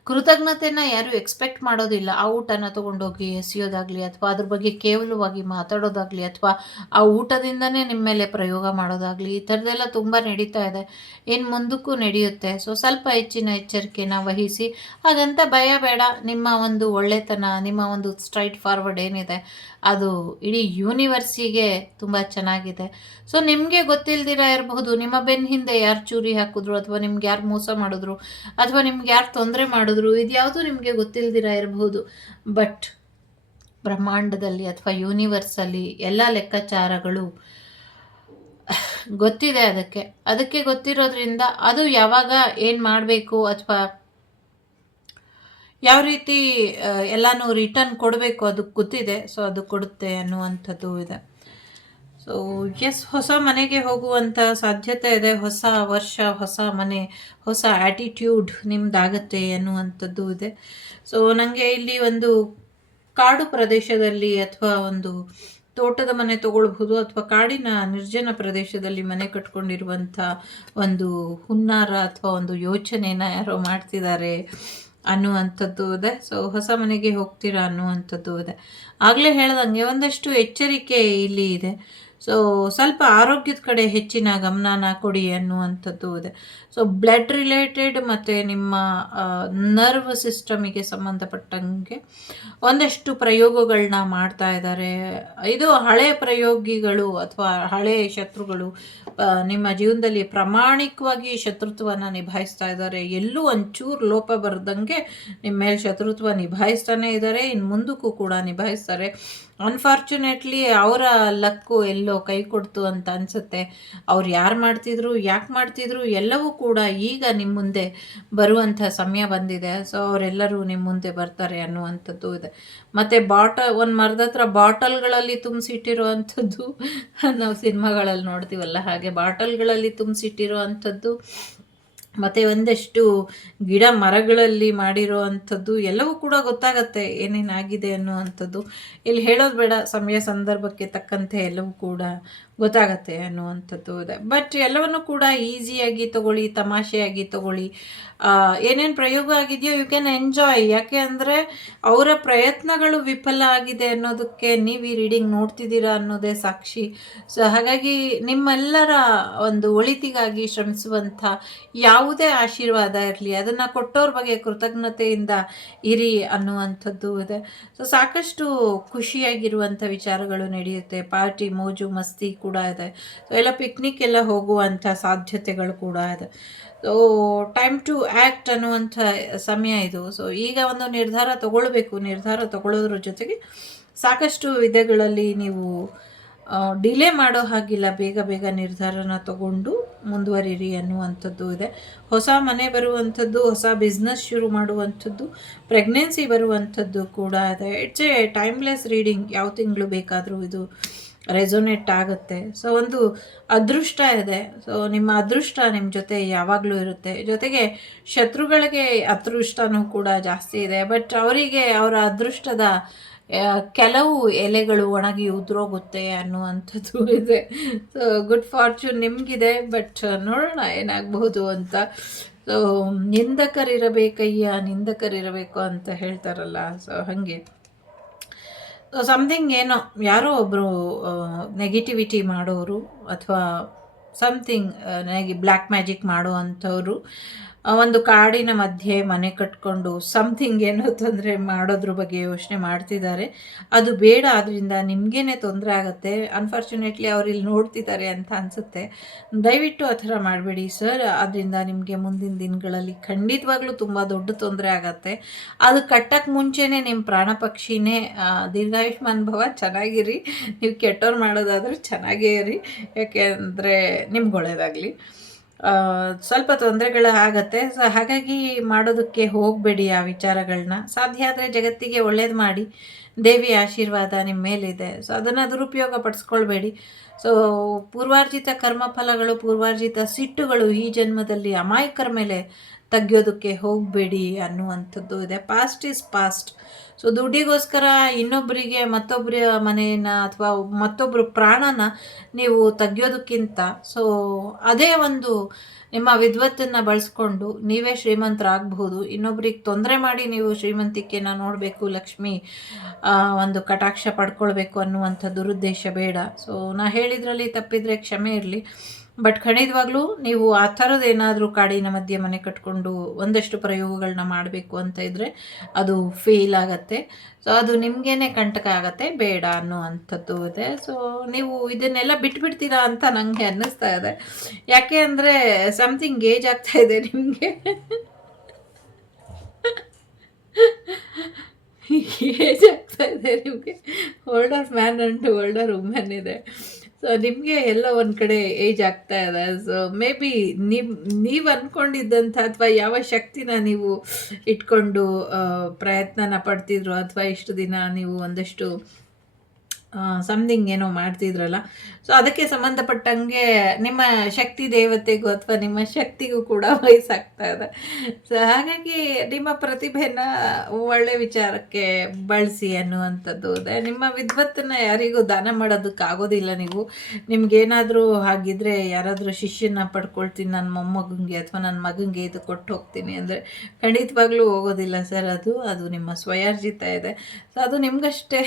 ಕೃತಜ್ಞತೆನ ಯಾರು ಎಕ್ಸ್ಪೆಕ್ಟ್ ಮಾಡೋದಿಲ್ಲ. ಆ ಊಟನ ತೊಗೊಂಡೋಗಿ ಎಸೆಯೋದಾಗಲಿ, ಅಥವಾ ಅದ್ರ ಬಗ್ಗೆ ಕೇವಲವಾಗಿ ಮಾತಾಡೋದಾಗಲಿ, ಅಥವಾ ಆ ಊಟದಿಂದನೇ ನಿಮ್ಮ ಮೇಲೆ ಪ್ರಯೋಗ ಮಾಡೋದಾಗಲಿ, ಈ ಥರದ್ದೆಲ್ಲ ತುಂಬ ನಡೀತಾ ಇದೆ, ಇನ್ನು ಮುಂದಕ್ಕೂ ನಡೆಯುತ್ತೆ. ಸೊ ಸ್ವಲ್ಪ ಹೆಚ್ಚಿನ ಎಚ್ಚರಿಕೆನ ವಹಿಸಿ. ಹಾಗಂತ ಭಯ ಬೇಡ. ನಿಮ್ಮ ಒಂದು ಒಳ್ಳೆತನ, ನಿಮ್ಮ ಒಂದು ಸ್ಟ್ರೈಟ್ ಫಾರ್ವರ್ಡ್ ಏನಿದೆ ಅದು ಇಡೀ ಯೂನಿವರ್ಸಿಗೆ ತುಂಬ ಚೆನ್ನಾಗಿದೆ. ಸೊ ನಿಮಗೆ ಗೊತ್ತಿಲ್ದಿರ ಇರಬಹುದು, ನಿಮ್ಮ ಬೆನ್ನ ಹಿಂದೆ ಯಾರು ಚೂರಿ ಹಾಕಿದ್ರು, ಅಥವಾ ನಿಮ್ಗೆ ಯಾರು ಮೋಸ ಮಾಡಿದ್ರು, ಅಥವಾ ನಿಮ್ಗೆ ಯಾರು ತೊಂದರೆ ಮಾಡಿದ್ರು, ಇದ್ಯಾವುದು ನಿಮಗೆ ಗೊತ್ತಿಲ್ದಿರ ಇರಬಹುದು. ಬಟ್ ಬ್ರಹ್ಮಾಂಡದಲ್ಲಿ ಅಥವಾ ಯೂನಿವರ್ಸಲ್ಲಿ ಎಲ್ಲ ಲೆಕ್ಕಾಚಾರಗಳು ಗೊತ್ತಿದೆ. ಅದಕ್ಕೆ ಗೊತ್ತಿರೋದ್ರಿಂದ ಅದು ಯಾವಾಗ ಏನು ಮಾಡಬೇಕು, ಅಥವಾ ಯಾವ ರೀತಿ ಎಲ್ಲನೂ ರಿಟರ್ನ್ ಕೊಡಬೇಕು ಅದಕ್ಕೆ ಗೊತ್ತಿದೆ. ಸೊ ಅದು ಕೊಡುತ್ತೆ ಅನ್ನುವಂಥದ್ದು ಇದೆ. ಸೊ ಎಸ್, ಹೊಸ ಮನೆಗೆ ಹೋಗುವಂಥ ಸಾಧ್ಯತೆ ಇದೆ. ಹೊಸ ವರ್ಷ, ಹೊಸ ಮನೆ, ಹೊಸ ಆ್ಯಟಿಟ್ಯೂಡ್ ನಿಮ್ಮದಾಗತ್ತೆ ಅನ್ನುವಂಥದ್ದು ಇದೆ. ಸೊ ನನಗೆ ಇಲ್ಲಿ ಒಂದು ಕಾಡು ಪ್ರದೇಶದಲ್ಲಿ ಅಥವಾ ಒಂದು ತೋಟದ ಮನೆ ತೊಗೊಳ್ಬಹುದು, ಅಥವಾ ಕಾಡಿನ ನಿರ್ಜನ ಪ್ರದೇಶದಲ್ಲಿ ಮನೆ ಕಟ್ಕೊಂಡಿರುವಂಥ ಒಂದು ಹುನ್ನಾರ ಅಥವಾ ಒಂದು ಯೋಚನೆನ ಯಾರೋ ಮಾಡ್ತಿದ್ದಾರೆ ಅನ್ನುವಂಥದ್ದು ಇದೆ. ಸೊ ಹೊಸ ಮನೆಗೆ ಹೋಗ್ತೀರಾ ಅನ್ನುವಂಥದ್ದು ಇದೆ. ಆಗಲೇ ಹೇಳ್ದಂಗೆ ಒಂದಷ್ಟು ಎಚ್ಚರಿಕೆ ಇಲ್ಲಿ ಇದೆ. ಸೊ ಸ್ವಲ್ಪ ಆರೋಗ್ಯದ ಕಡೆ ಹೆಚ್ಚಿನ ಗಮನನ ಕೊಡಿ ಅನ್ನುವಂಥದ್ದು ಇದೆ. ಸೊ ಬ್ಲಡ್ ರಿಲೇಟೆಡ್ ಮತ್ತು ನಿಮ್ಮ ನರ್ವ್ ಸಿಸ್ಟಮಿಗೆ ಸಂಬಂಧಪಟ್ಟಂಗೆ ಒಂದಷ್ಟು ಪ್ರಯೋಗಗಳನ್ನ ಮಾಡ್ತಾ ಇದ್ದಾರೆ. ಇದು ಹಳೆ ಪ್ರಯೋಗಿಗಳು ಅಥವಾ ಹಳೆ ಶತ್ರುಗಳು ನಿಮ್ಮ ಜೀವನದಲ್ಲಿ ಪ್ರಾಮಾಣಿಕವಾಗಿ ಶತ್ರುತ್ವವನ್ನು ನಿಭಾಯಿಸ್ತಾ ಇದ್ದಾರೆ. ಎಲ್ಲೂ ಒಂಚೂರು ಲೋಪ ಬರದಂಗೆ ನಿಮ್ಮ ಮೇಲೆ ಶತ್ರುತ್ವ ನಿಭಾಯಿಸ್ತಾನೆ ಇದ್ದಾರೆ, ಇನ್ನು ಮುಂದಕ್ಕೂ ಕೂಡ ನಿಭಾಯಿಸ್ತಾರೆ. ಅನ್ಫಾರ್ಚುನೇಟ್ಲಿ ಅವರ ಲಕ್ಕು ಎಲ್ಲೋ ಕೈ ಕೊಡ್ತು ಅಂತ ಅನಿಸುತ್ತೆ. ಅವ್ರು ಯಾರು ಮಾಡ್ತಿದ್ರು, ಯಾಕೆ ಮಾಡ್ತಿದ್ರು ಎಲ್ಲವೂ ಕೂಡ ಈಗ ನಿಮ್ಮ ಮುಂದೆ ಬರುವಂಥ ಸಮಯ ಬಂದಿದೆ. ಸೊ ಅವರೆಲ್ಲರೂ ನಿಮ್ಮ ಮುಂದೆ ಬರ್ತಾರೆ ಅನ್ನುವಂಥದ್ದು ಇದೆ. ಮತ್ತು ಒಂದು ಮರದ ಹತ್ರ ಬಾಟಲ್ಗಳಲ್ಲಿ ತುಂಬಿಸಿಟ್ಟಿರೋ ಅಂಥದ್ದು ನಾವು ಸಿನಿಮಾಗಳಲ್ಲಿ ನೋಡ್ತೀವಲ್ಲ, ಹಾಗೆ ಬಾಟಲ್ಗಳಲ್ಲಿ ತುಂಬಿಸಿಟ್ಟಿರೋ ಅಂಥದ್ದು ಮತ್ತು ಒಂದಷ್ಟು ಗಿಡ ಮರಗಳಲ್ಲಿ ಮಾಡಿರೋ ಅಂಥದ್ದು ಎಲ್ಲವೂ ಕೂಡ ಗೊತ್ತಾಗತ್ತೆ ಏನೇನಾಗಿದೆ ಅನ್ನುವಂಥದ್ದು. ಇಲ್ಲಿ ಹೇಳೋದು ಬೇಡ, ಸಮಯ ಸಂದರ್ಭಕ್ಕೆ ತಕ್ಕಂತೆ ಎಲ್ಲವೂ ಕೂಡ ಗೊತ್ತಾಗತ್ತೆ ಅನ್ನುವಂಥದ್ದು ಇದೆ. ಬಟ್ ಎಲ್ಲವನ್ನು ಕೂಡ ಈಸಿಯಾಗಿ ತೊಗೊಳ್ಳಿ, ತಮಾಷೆಯಾಗಿ ತೊಗೊಳ್ಳಿ. ಏನೇನು ಪ್ರಯೋಗ ಆಗಿದೆಯೋ ಯು ಕ್ಯಾನ್ ಎಂಜಾಯ್. ಯಾಕೆ ಅಂದರೆ ಅವರ ಪ್ರಯತ್ನಗಳು ವಿಫಲ ಆಗಿದೆ ಅನ್ನೋದಕ್ಕೆ ನೀವು ಈ ರೀಡಿಂಗ್ ನೋಡ್ತಿದ್ದೀರಾ ಅನ್ನೋದೇ ಸಾಕ್ಷಿ. ಸೊ ಹಾಗಾಗಿ ನಿಮ್ಮೆಲ್ಲರ ಒಂದು ಒಳಿತಿಗಾಗಿ ಶ್ರಮಿಸುವಂಥ ಯಾವುದೇ ಆಶೀರ್ವಾದ ಇರಲಿ, ಅದನ್ನು ಕೊಟ್ಟೋರ ಬಗ್ಗೆ ಕೃತಜ್ಞತೆಯಿಂದ ಇರಿ ಅನ್ನುವಂಥದ್ದು ಇದೆ. ಸೊ ಸಾಕಷ್ಟು ಖುಷಿಯಾಗಿರುವಂಥ ವಿಚಾರಗಳು ನಡೆಯುತ್ತೆ. ಪಾರ್ಟಿ, ಮೋಜು, ಮಸ್ತಿ ಕೂಡ ಇದೆ. ಸೊ ಎಲ್ಲ ಪಿಕ್ನಿಕ್ ಎಲ್ಲ ಹೋಗುವಂಥ ಸಾಧ್ಯತೆಗಳು ಕೂಡ ಇದೆ. ಸೊ ಟೈಮ್ ಟು ಆ್ಯಕ್ಟ್ ಅನ್ನುವಂಥ ಸಮಯ ಇದು. ಸೊ ಈಗ ಒಂದು ನಿರ್ಧಾರ ತಗೊಳ್ಬೇಕು. ನಿರ್ಧಾರ ತಗೊಳ್ಳೋದ್ರ ಜೊತೆಗೆ ಸಾಕಷ್ಟು ವಿಧಗಳಲ್ಲಿ ನೀವು ಡಿಲೇ ಮಾಡೋ ಹಾಗಿಲ್ಲ, ಬೇಗ ಬೇಗ ನಿರ್ಧಾರನ ತಗೊಂಡು ಮುಂದುವರಿರಿ ಅನ್ನುವಂಥದ್ದು ಇದೆ. ಹೊಸ ಮನೆ ಬರುವಂಥದ್ದು, ಹೊಸ ಬಿಸ್ನೆಸ್ ಶುರು ಮಾಡುವಂಥದ್ದು, ಪ್ರೆಗ್ನೆನ್ಸಿ ಬರುವಂಥದ್ದು ಕೂಡ ಇದೆ. It's A timeless reading. ಯಾವ ತಿಂಗಳು ಬೇಕಾದರೂ ಇದು ರೆಸೊನೇಟ್ ಆಗುತ್ತೆ. ಸೊ ಒಂದು ಅದೃಷ್ಟ ಇದೆ. ಸೊ ನಿಮ್ಮ ಅದೃಷ್ಟ ನಿಮ್ಮ ಜೊತೆ ಯಾವಾಗಲೂ ಇರುತ್ತೆ. ಜೊತೆಗೆ ಶತ್ರುಗಳಿಗೆ ಅದೃಷ್ಟನೂ ಕೂಡ ಜಾಸ್ತಿ ಇದೆ. ಬಟ್ ಅವರಿಗೆ ಅವರ ಅದೃಷ್ಟದ ಕೆಲವು ಎಲೆಗಳು ಒಣಗಿ ಉದುರೋಗುತ್ತೆ ಅನ್ನುವಂಥದ್ದು ಇದೆ. ಸೊ ಗುಡ್ ಫಾರ್ಚೂನ್ ನಿಮಗಿದೆ. ಬಟ್ ನೋಡೋಣ ಏನಾಗಬಹುದು ಅಂತ. ಸೊ ನಿಂದಕರಿರಬೇಕು ಅಂತ ಹೇಳ್ತಾರಲ್ಲ, ಸೊ ಹಾಗೆ ಸಮಥಿಂಗ್ ಏನೋ ಯಾರೋ ಒಬ್ಬರು ನೆಗೆಟಿವಿಟಿ ಮಾಡೋರು ಅಥವಾ ಸಮಥಿಂಗ್ ಬ್ಲ್ಯಾಕ್ ಮ್ಯಾಜಿಕ್ ಮಾಡೋ ಅಂಥವ್ರು ಒಂದು ಕಾಡಿನ ಮಧ್ಯೆ ಮನೆ ಕಟ್ಕೊಂಡು ಸಮಥಿಂಗ್ ಏನೋ ತೊಂದರೆ ಮಾಡೋದ್ರ ಬಗ್ಗೆ ಯೋಚನೆ ಮಾಡ್ತಿದ್ದಾರೆ. ಅದು ಬೇಡ, ಅದರಿಂದ ನಿಮಗೇನೆ ತೊಂದರೆ ಆಗುತ್ತೆ. ಅನ್ಫಾರ್ಚುನೇಟ್ಲಿ ಅವ್ರು ಇಲ್ಲಿ ನೋಡ್ತಿದ್ದಾರೆ ಅಂತ ಅನಿಸುತ್ತೆ. ದಯವಿಟ್ಟು ಆ ಥರ ಮಾಡಬೇಡಿ ಸರ್. ಅದರಿಂದ ನಿಮಗೆ ಮುಂದಿನ ದಿನಗಳಲ್ಲಿ ಖಂಡಿತವಾಗ್ಲೂ ತುಂಬ ದೊಡ್ಡ ತೊಂದರೆ ಆಗತ್ತೆ. ಅದು ಕಟ್ಟಕ್ಕೆ ಮುಂಚೆನೇ ನಿಮ್ಮ ಪ್ರಾಣ ಪಕ್ಷಿನೇ ದೀರ್ಘಾಯುಷ್ಮಾನ್ ಭವ, ಚೆನ್ನಾಗಿರಿ. ನೀವು ಕೆಟ್ಟವ್ರು ಮಾಡೋದಾದರೂ ಚೆನ್ನಾಗೇ ಇರಿ, ಯಾಕೆ ಅಂದರೆ ನಿಮ್ಗೆ ಒಳ್ಳೆಯದಾಗಲಿ. ಸ್ವಲ್ಪ ತೊಂದರೆಗಳು ಆಗತ್ತೆ. ಸೊ ಹಾಗಾಗಿ ಮಾಡೋದಕ್ಕೆ ಹೋಗಬೇಡಿ ಆ ವಿಚಾರಗಳನ್ನ. ಸಾಧ್ಯ ಆದರೆ ಜಗತ್ತಿಗೆ ಒಳ್ಳೇದು ಮಾಡಿ. ದೇವಿ ಆಶೀರ್ವಾದ ನಿಮ್ಮ ಮೇಲಿದೆ. ಸೊ ಅದನ್ನು ದುರುಪಯೋಗ ಪಡಿಸ್ಕೊಳ್ಬೇಡಿ. ಸೊ ಪೂರ್ವಾರ್ಜಿತ ಕರ್ಮಫಲಗಳು, ಪೂರ್ವಾರ್ಜಿತ ಸಿಟ್ಟುಗಳು ಈ ಜನ್ಮದಲ್ಲಿ ಅಮಾಯಕರ ಮೇಲೆ ತೆಗೆಯೋದಕ್ಕೆ ಹೋಗಬೇಡಿ ಅನ್ನುವಂಥದ್ದು ಇದೆ. Past is past. ಸೊ ದುಡ್ಡಿಗೋಸ್ಕರ ಇನ್ನೊಬ್ಬರಿಗೆ ಮತ್ತೊಬ್ಬರ ಮನೆಯನ್ನು ಅಥವಾ ಮತ್ತೊಬ್ಬರ ಪ್ರಾಣನ ನೀವು ತೆಗೆಯೋದಕ್ಕಿಂತ ಸೊ ಅದೇ ಒಂದು ನಿಮ್ಮ ವಿದ್ವತ್ತನ್ನು ಬಳಸ್ಕೊಂಡು ನೀವೇ ಶ್ರೀಮಂತರಾಗಬಹುದು. ಇನ್ನೊಬ್ರಿಗೆ ತೊಂದರೆ ಮಾಡಿ ನೀವು ಶ್ರೀಮಂತಿಕೆನ ನೋಡಬೇಕು, ಲಕ್ಷ್ಮಿ ಒಂದು ಕಟಾಕ್ಷ ಪಡ್ಕೊಳ್ಬೇಕು ಅನ್ನುವಂಥ ದುರುದ್ದೇಶ ಬೇಡ. ಸೊ ನಾ ಹೇಳಿದ್ರಲ್ಲಿ ತಪ್ಪಿದರೆ ಕ್ಷಮೆ ಇರಲಿ. ಬಟ್ ಖಂಡಿತವಾಗ್ಲೂ ನೀವು ಆ ಥರದ್ದು ಏನಾದರೂ ಕಾಡಿನ ಮಧ್ಯೆ ಮನೆ ಕಟ್ಕೊಂಡು ಒಂದಷ್ಟು ಪ್ರಯೋಗಗಳನ್ನ ಮಾಡಬೇಕು ಅಂತ ಇದ್ದರೆ ಅದು ಫೇಲ್ ಆಗತ್ತೆ. ಸೊ ಅದು ನಿಮಗೇನೆ ಕಂಟಕ ಆಗತ್ತೆ, ಬೇಡ ಅನ್ನುವಂಥದ್ದು ಇದೆ. ಸೊ ನೀವು ಇದನ್ನೆಲ್ಲ ಬಿಟ್ಬಿಡ್ತೀರಾ ಅಂತ ನನಗೆ ಅನ್ನಿಸ್ತಾ ಇದೆ. ಯಾಕೆ ಅಂದರೆ ಸಮಥಿಂಗ್ ಏಜ್ ಆಗ್ತಾ ಇದೆ ನಿಮಗೆ. ಏಜ್ ಆಗ್ತಾ ಇದೆ ನಿಮಗೆ. Older man and older women ಇದೆ. ಸೊ ನಿಮಗೆ ಎಲ್ಲ ಒಂದು ಕಡೆ ಏಜ್ ಆಗ್ತಾ ಇದೆ. ಸೊ ಮೇ ಬಿ ನೀವು ಅಂದ್ಕೊಂಡಿದ್ದಂಥ ಅಥವಾ ಯಾವ ಶಕ್ತಿನ ನೀವು ಇಟ್ಕೊಂಡು ಪ್ರಯತ್ನನ ಪಡ್ತಿದ್ರು ಅಥವಾ ಇಷ್ಟು ದಿನ ನೀವು ಒಂದಷ್ಟು ಸಮಥಿಂಗ್ ಏನೋ ಮಾಡ್ತಿದ್ರಲ್ಲ, ಸೊ ಅದಕ್ಕೆ ಸಂಬಂಧಪಟ್ಟಂಗೆ ನಿಮ್ಮ ಶಕ್ತಿ ದೇವತೆಗೂ ಅಥವಾ ನಿಮ್ಮ ಶಕ್ತಿಗೂ ಕೂಡ ವಯಸ್ಸಾಗ್ತಾ ಇದೆ. ಸೊ ಹಾಗಾಗಿ ನಿಮ್ಮ ಪ್ರತಿಭೆನ ಒಳ್ಳೆ ವಿಚಾರಕ್ಕೆ ಬಳಸಿ ಅನ್ನುವಂಥದ್ದು ಇದೆ. ನಿಮ್ಮ ವಿದ್ವತ್ತನ್ನು ಯಾರಿಗೂ ದಾನ ಮಾಡೋದಕ್ಕಾಗೋದಿಲ್ಲ. ನೀವು ನಿಮ್ಗೇನಾದರೂ ಹಾಗಿದ್ರೆ ಯಾರಾದರೂ ಶಿಷ್ಯನ ಪಡ್ಕೊಳ್ತೀನಿ ನನ್ನ ಮೊಮ್ಮಗಂಗೆ ಅಥವಾ ನನ್ನ ಮಗನಿಗೆ ಇದು ಕೊಟ್ಟು ಹೋಗ್ತೀನಿ ಅಂದರೆ ಖಂಡಿತವಾಗ್ಲೂ ಹೋಗೋದಿಲ್ಲ ಸರ್. ಅದು ನಿಮ್ಮ ಸ್ವಯಾರ್ಜಿತ ಇದೆ. ಸೊ ಅದು ನಿಮಗಷ್ಟೇ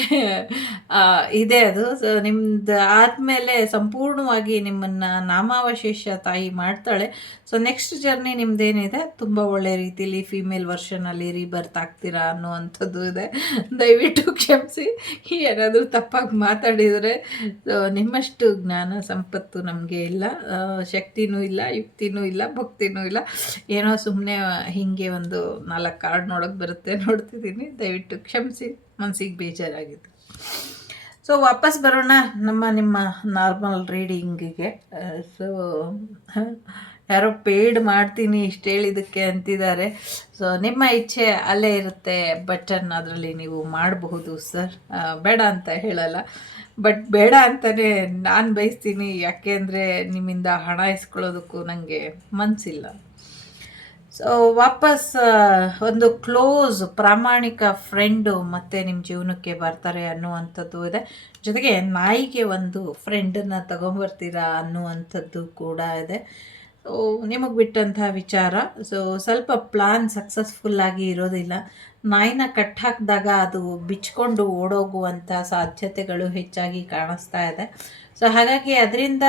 ಇದೆ ಅದು. ಸೊ ನಿಮ್ದು ಆದಮೇಲೆ ಸಂಪೂರ್ಣವಾಗಿ ನಿಮ್ಮನ್ನು ನಾಮಾವಶೇಷ ತಾಯಿ ಮಾಡ್ತಾಳೆ. ಸೊ ನೆಕ್ಸ್ಟ್ ಜರ್ನಿ ನಿಮ್ಮದೇನಿದೆ ತುಂಬ ಒಳ್ಳೆ ರೀತಿಲಿ ಫೀಮೇಲ್ ವರ್ಷನಲ್ಲಿ ರೀಬರ್ತ್ ಆಗ್ತೀರಾ ಅನ್ನುವಂಥದ್ದು ಇದೆ. ದಯವಿಟ್ಟು ಕ್ಷಮಿಸಿ ಏನಾದರೂ ತಪ್ಪಾಗಿ ಮಾತಾಡಿದರೆ. ಸೊ ನಿಮ್ಮಷ್ಟು ಜ್ಞಾನ ಸಂಪತ್ತು ನಮಗೆ ಇಲ್ಲ, ಶಕ್ತಿನೂ ಇಲ್ಲ, ಯುಕ್ತಿನೂ ಇಲ್ಲ, ಭಕ್ತಿನೂ ಇಲ್ಲ. ಏನೋ ಸುಮ್ಮನೆ ಹೀಗೆ ಒಂದು 4 ಕಾರ್ಡ್ ನೋಡೋಕ್ಕೆ ಬರುತ್ತೆ, ನೋಡ್ತಿದ್ದೀನಿ. ದಯವಿಟ್ಟು ಕ್ಷಮಿಸಿ, ಮನಸ್ಸಿಗೆ ಬೇಜಾರಾಗಿದೆ. ಸೊ ವಾಪಸ್ ಬರೋಣ ನಿಮ್ಮ ನಾರ್ಮಲ್ ರೀಡಿಂಗಿಗೆ. ಸೊ ಯಾರೋ ಪೇಯ್ಡ್ ಮಾಡ್ತೀನಿ ಇಷ್ಟು ಹೇಳಿದ್ದಕ್ಕೆ ಅಂತಿದ್ದಾರೆ. ಸೊ ನಿಮ್ಮ ಇಚ್ಛೆ ಅಲ್ಲೇ ಇರುತ್ತೆ ಬಟನ್, ಅದರಲ್ಲಿ ನೀವು ಮಾಡಬಹುದು ಸರ್. ಬೇಡ ಅಂತ ಹೇಳಲ್ಲ, ಬಟ್ ಬೇಡ ಅಂತಲೇ ನಾನು ಬಯಸ್ತೀನಿ. ಯಾಕೆ ಅಂದರೆ ನಿಮ್ಮಿಂದ ಹಣ ಇಸ್ಕೊಳ್ಳೋದಕ್ಕೂ ನನಗೆ ಮನಸ್ಸಿಲ್ಲ. ಸೊ ವಾಪಸ್ ಒಂದು ಕ್ಲೋಸ್ ಪ್ರಾಮಾಣಿಕ ಫ್ರೆಂಡು ಮತ್ತೆ ನಿಮ್ಮ ಜೀವನಕ್ಕೆ ಬರ್ತಾರೆ ಅನ್ನುವಂಥದ್ದು ಇದೆ. ಜೊತೆಗೆ ನಾಯಿಗೆ ಒಂದು ಫ್ರೆಂಡನ್ನು ತಗೊಂಬರ್ತೀರಾ ಅನ್ನುವಂಥದ್ದು ಕೂಡ ಇದೆ. ಸೊ ನಿಮಗೆ ಬಿಟ್ಟಂತಹ ವಿಚಾರ. ಸೊ ಸ್ವಲ್ಪ ಪ್ಲಾನ್ ಸಕ್ಸಸ್ಫುಲ್ಲಾಗಿ ಇರೋದಿಲ್ಲ. ನಾಯಿನ ಕಟ್ಟಾಕಿದಾಗ ಅದು ಬಿಚ್ಕೊಂಡು ಓಡೋಗುವಂಥ ಸಾಧ್ಯತೆಗಳು ಹೆಚ್ಚಾಗಿ ಕಾಣಿಸ್ತಾ ಇದೆ. ಸೊ ಹಾಗಾಗಿ ಅದರಿಂದ